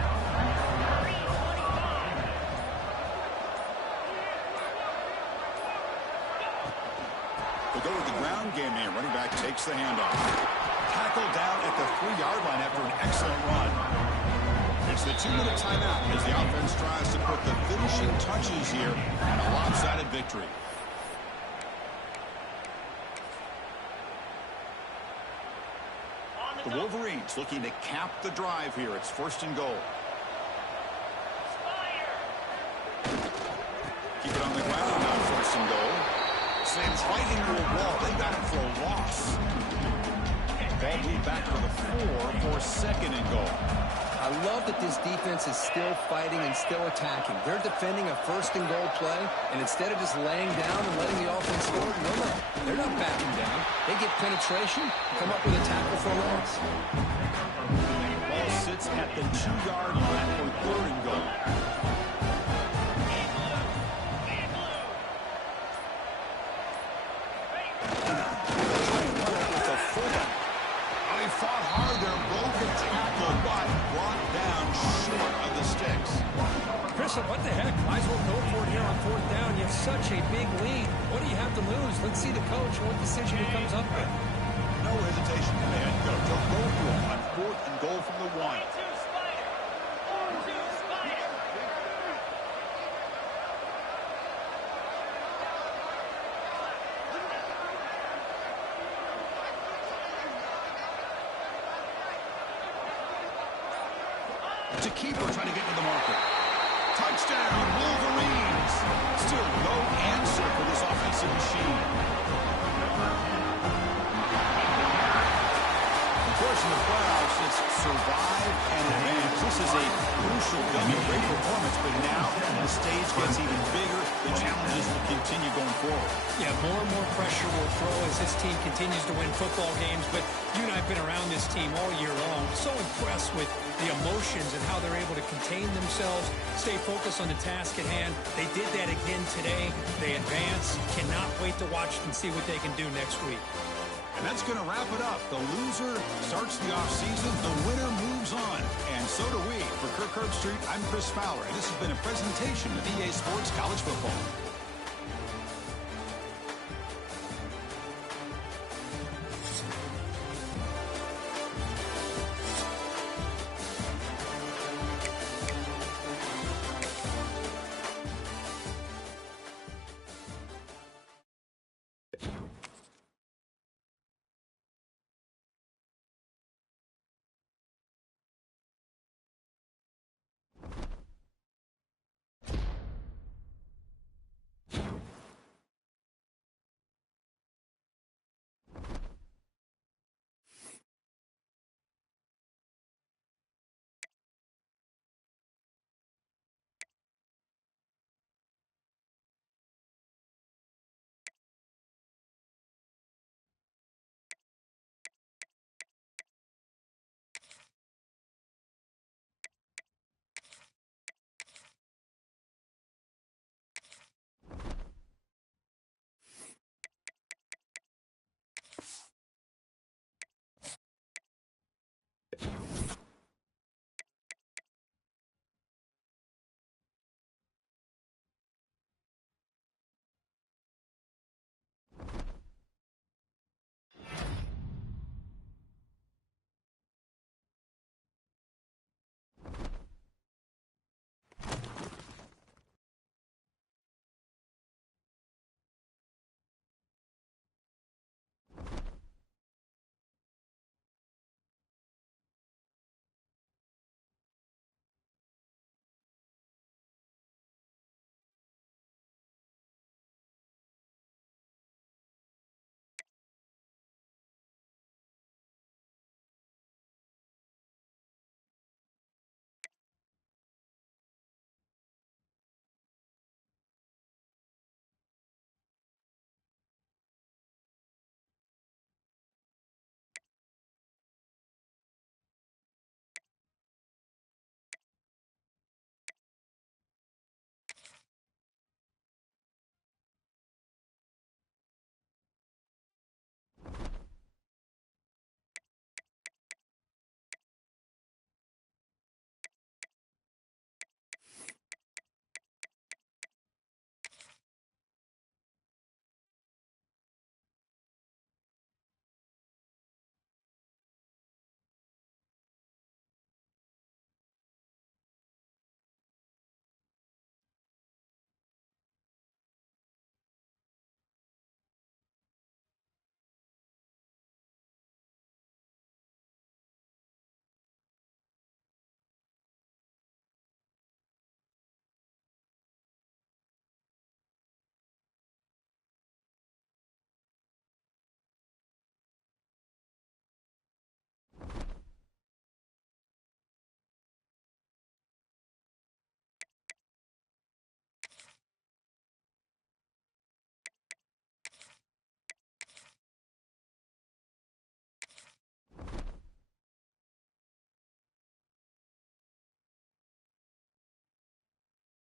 We'll go with the ground game here. Running back takes the handoff. Tackle down at the 3-yard line after an excellent run. It's the 2-minute timeout as the offense tries to put the finishing touches here on a lopsided victory. The Wolverines looking to cap the drive here. It's first and goal. Keep it on the ground now, first and goal. Sends right into a wall. They got it for a loss. Ball moved back to the 4 for second and goal. I love that this defense is still fighting and still attacking. They're defending a first and goal play, and instead of just laying down and letting the offense score, no, they're not backing down. They get penetration, come up with a tackle for a loss. Ball sits at the 2-yard line for third and goal. They fought hard there, broke a tackle, but brought down short of the sticks. Chris, what the heck? Might as well go for it here on fourth down. You have such a big lead. What do you have to lose? Let's see the coach and what decision he comes up with. No hesitation, man. Go for it on fourth and goal from the 1. To keeper trying to get to the marker. Touchdown, Wolverines. Still no answer for this offensive machine. Of course, in the playoffs, it's survive and advance. This is a crucial W. Great performance, but now the stage gets even bigger. The challenges will continue going forward. Yeah, more and more pressure will throw as this team continues to win football games, but you and I have been around this team all year long. So impressed with the emotions and how they're able to contain themselves, stay focused on the task at hand. They did that again today. They advance. Cannot wait to watch and see what they can do next week. And that's going to wrap it up. The loser starts the offseason. The winner moves on. And so do we. For Kirk Herbstreit, I'm Chris Fowler. And this has been a presentation of EA Sports College Football.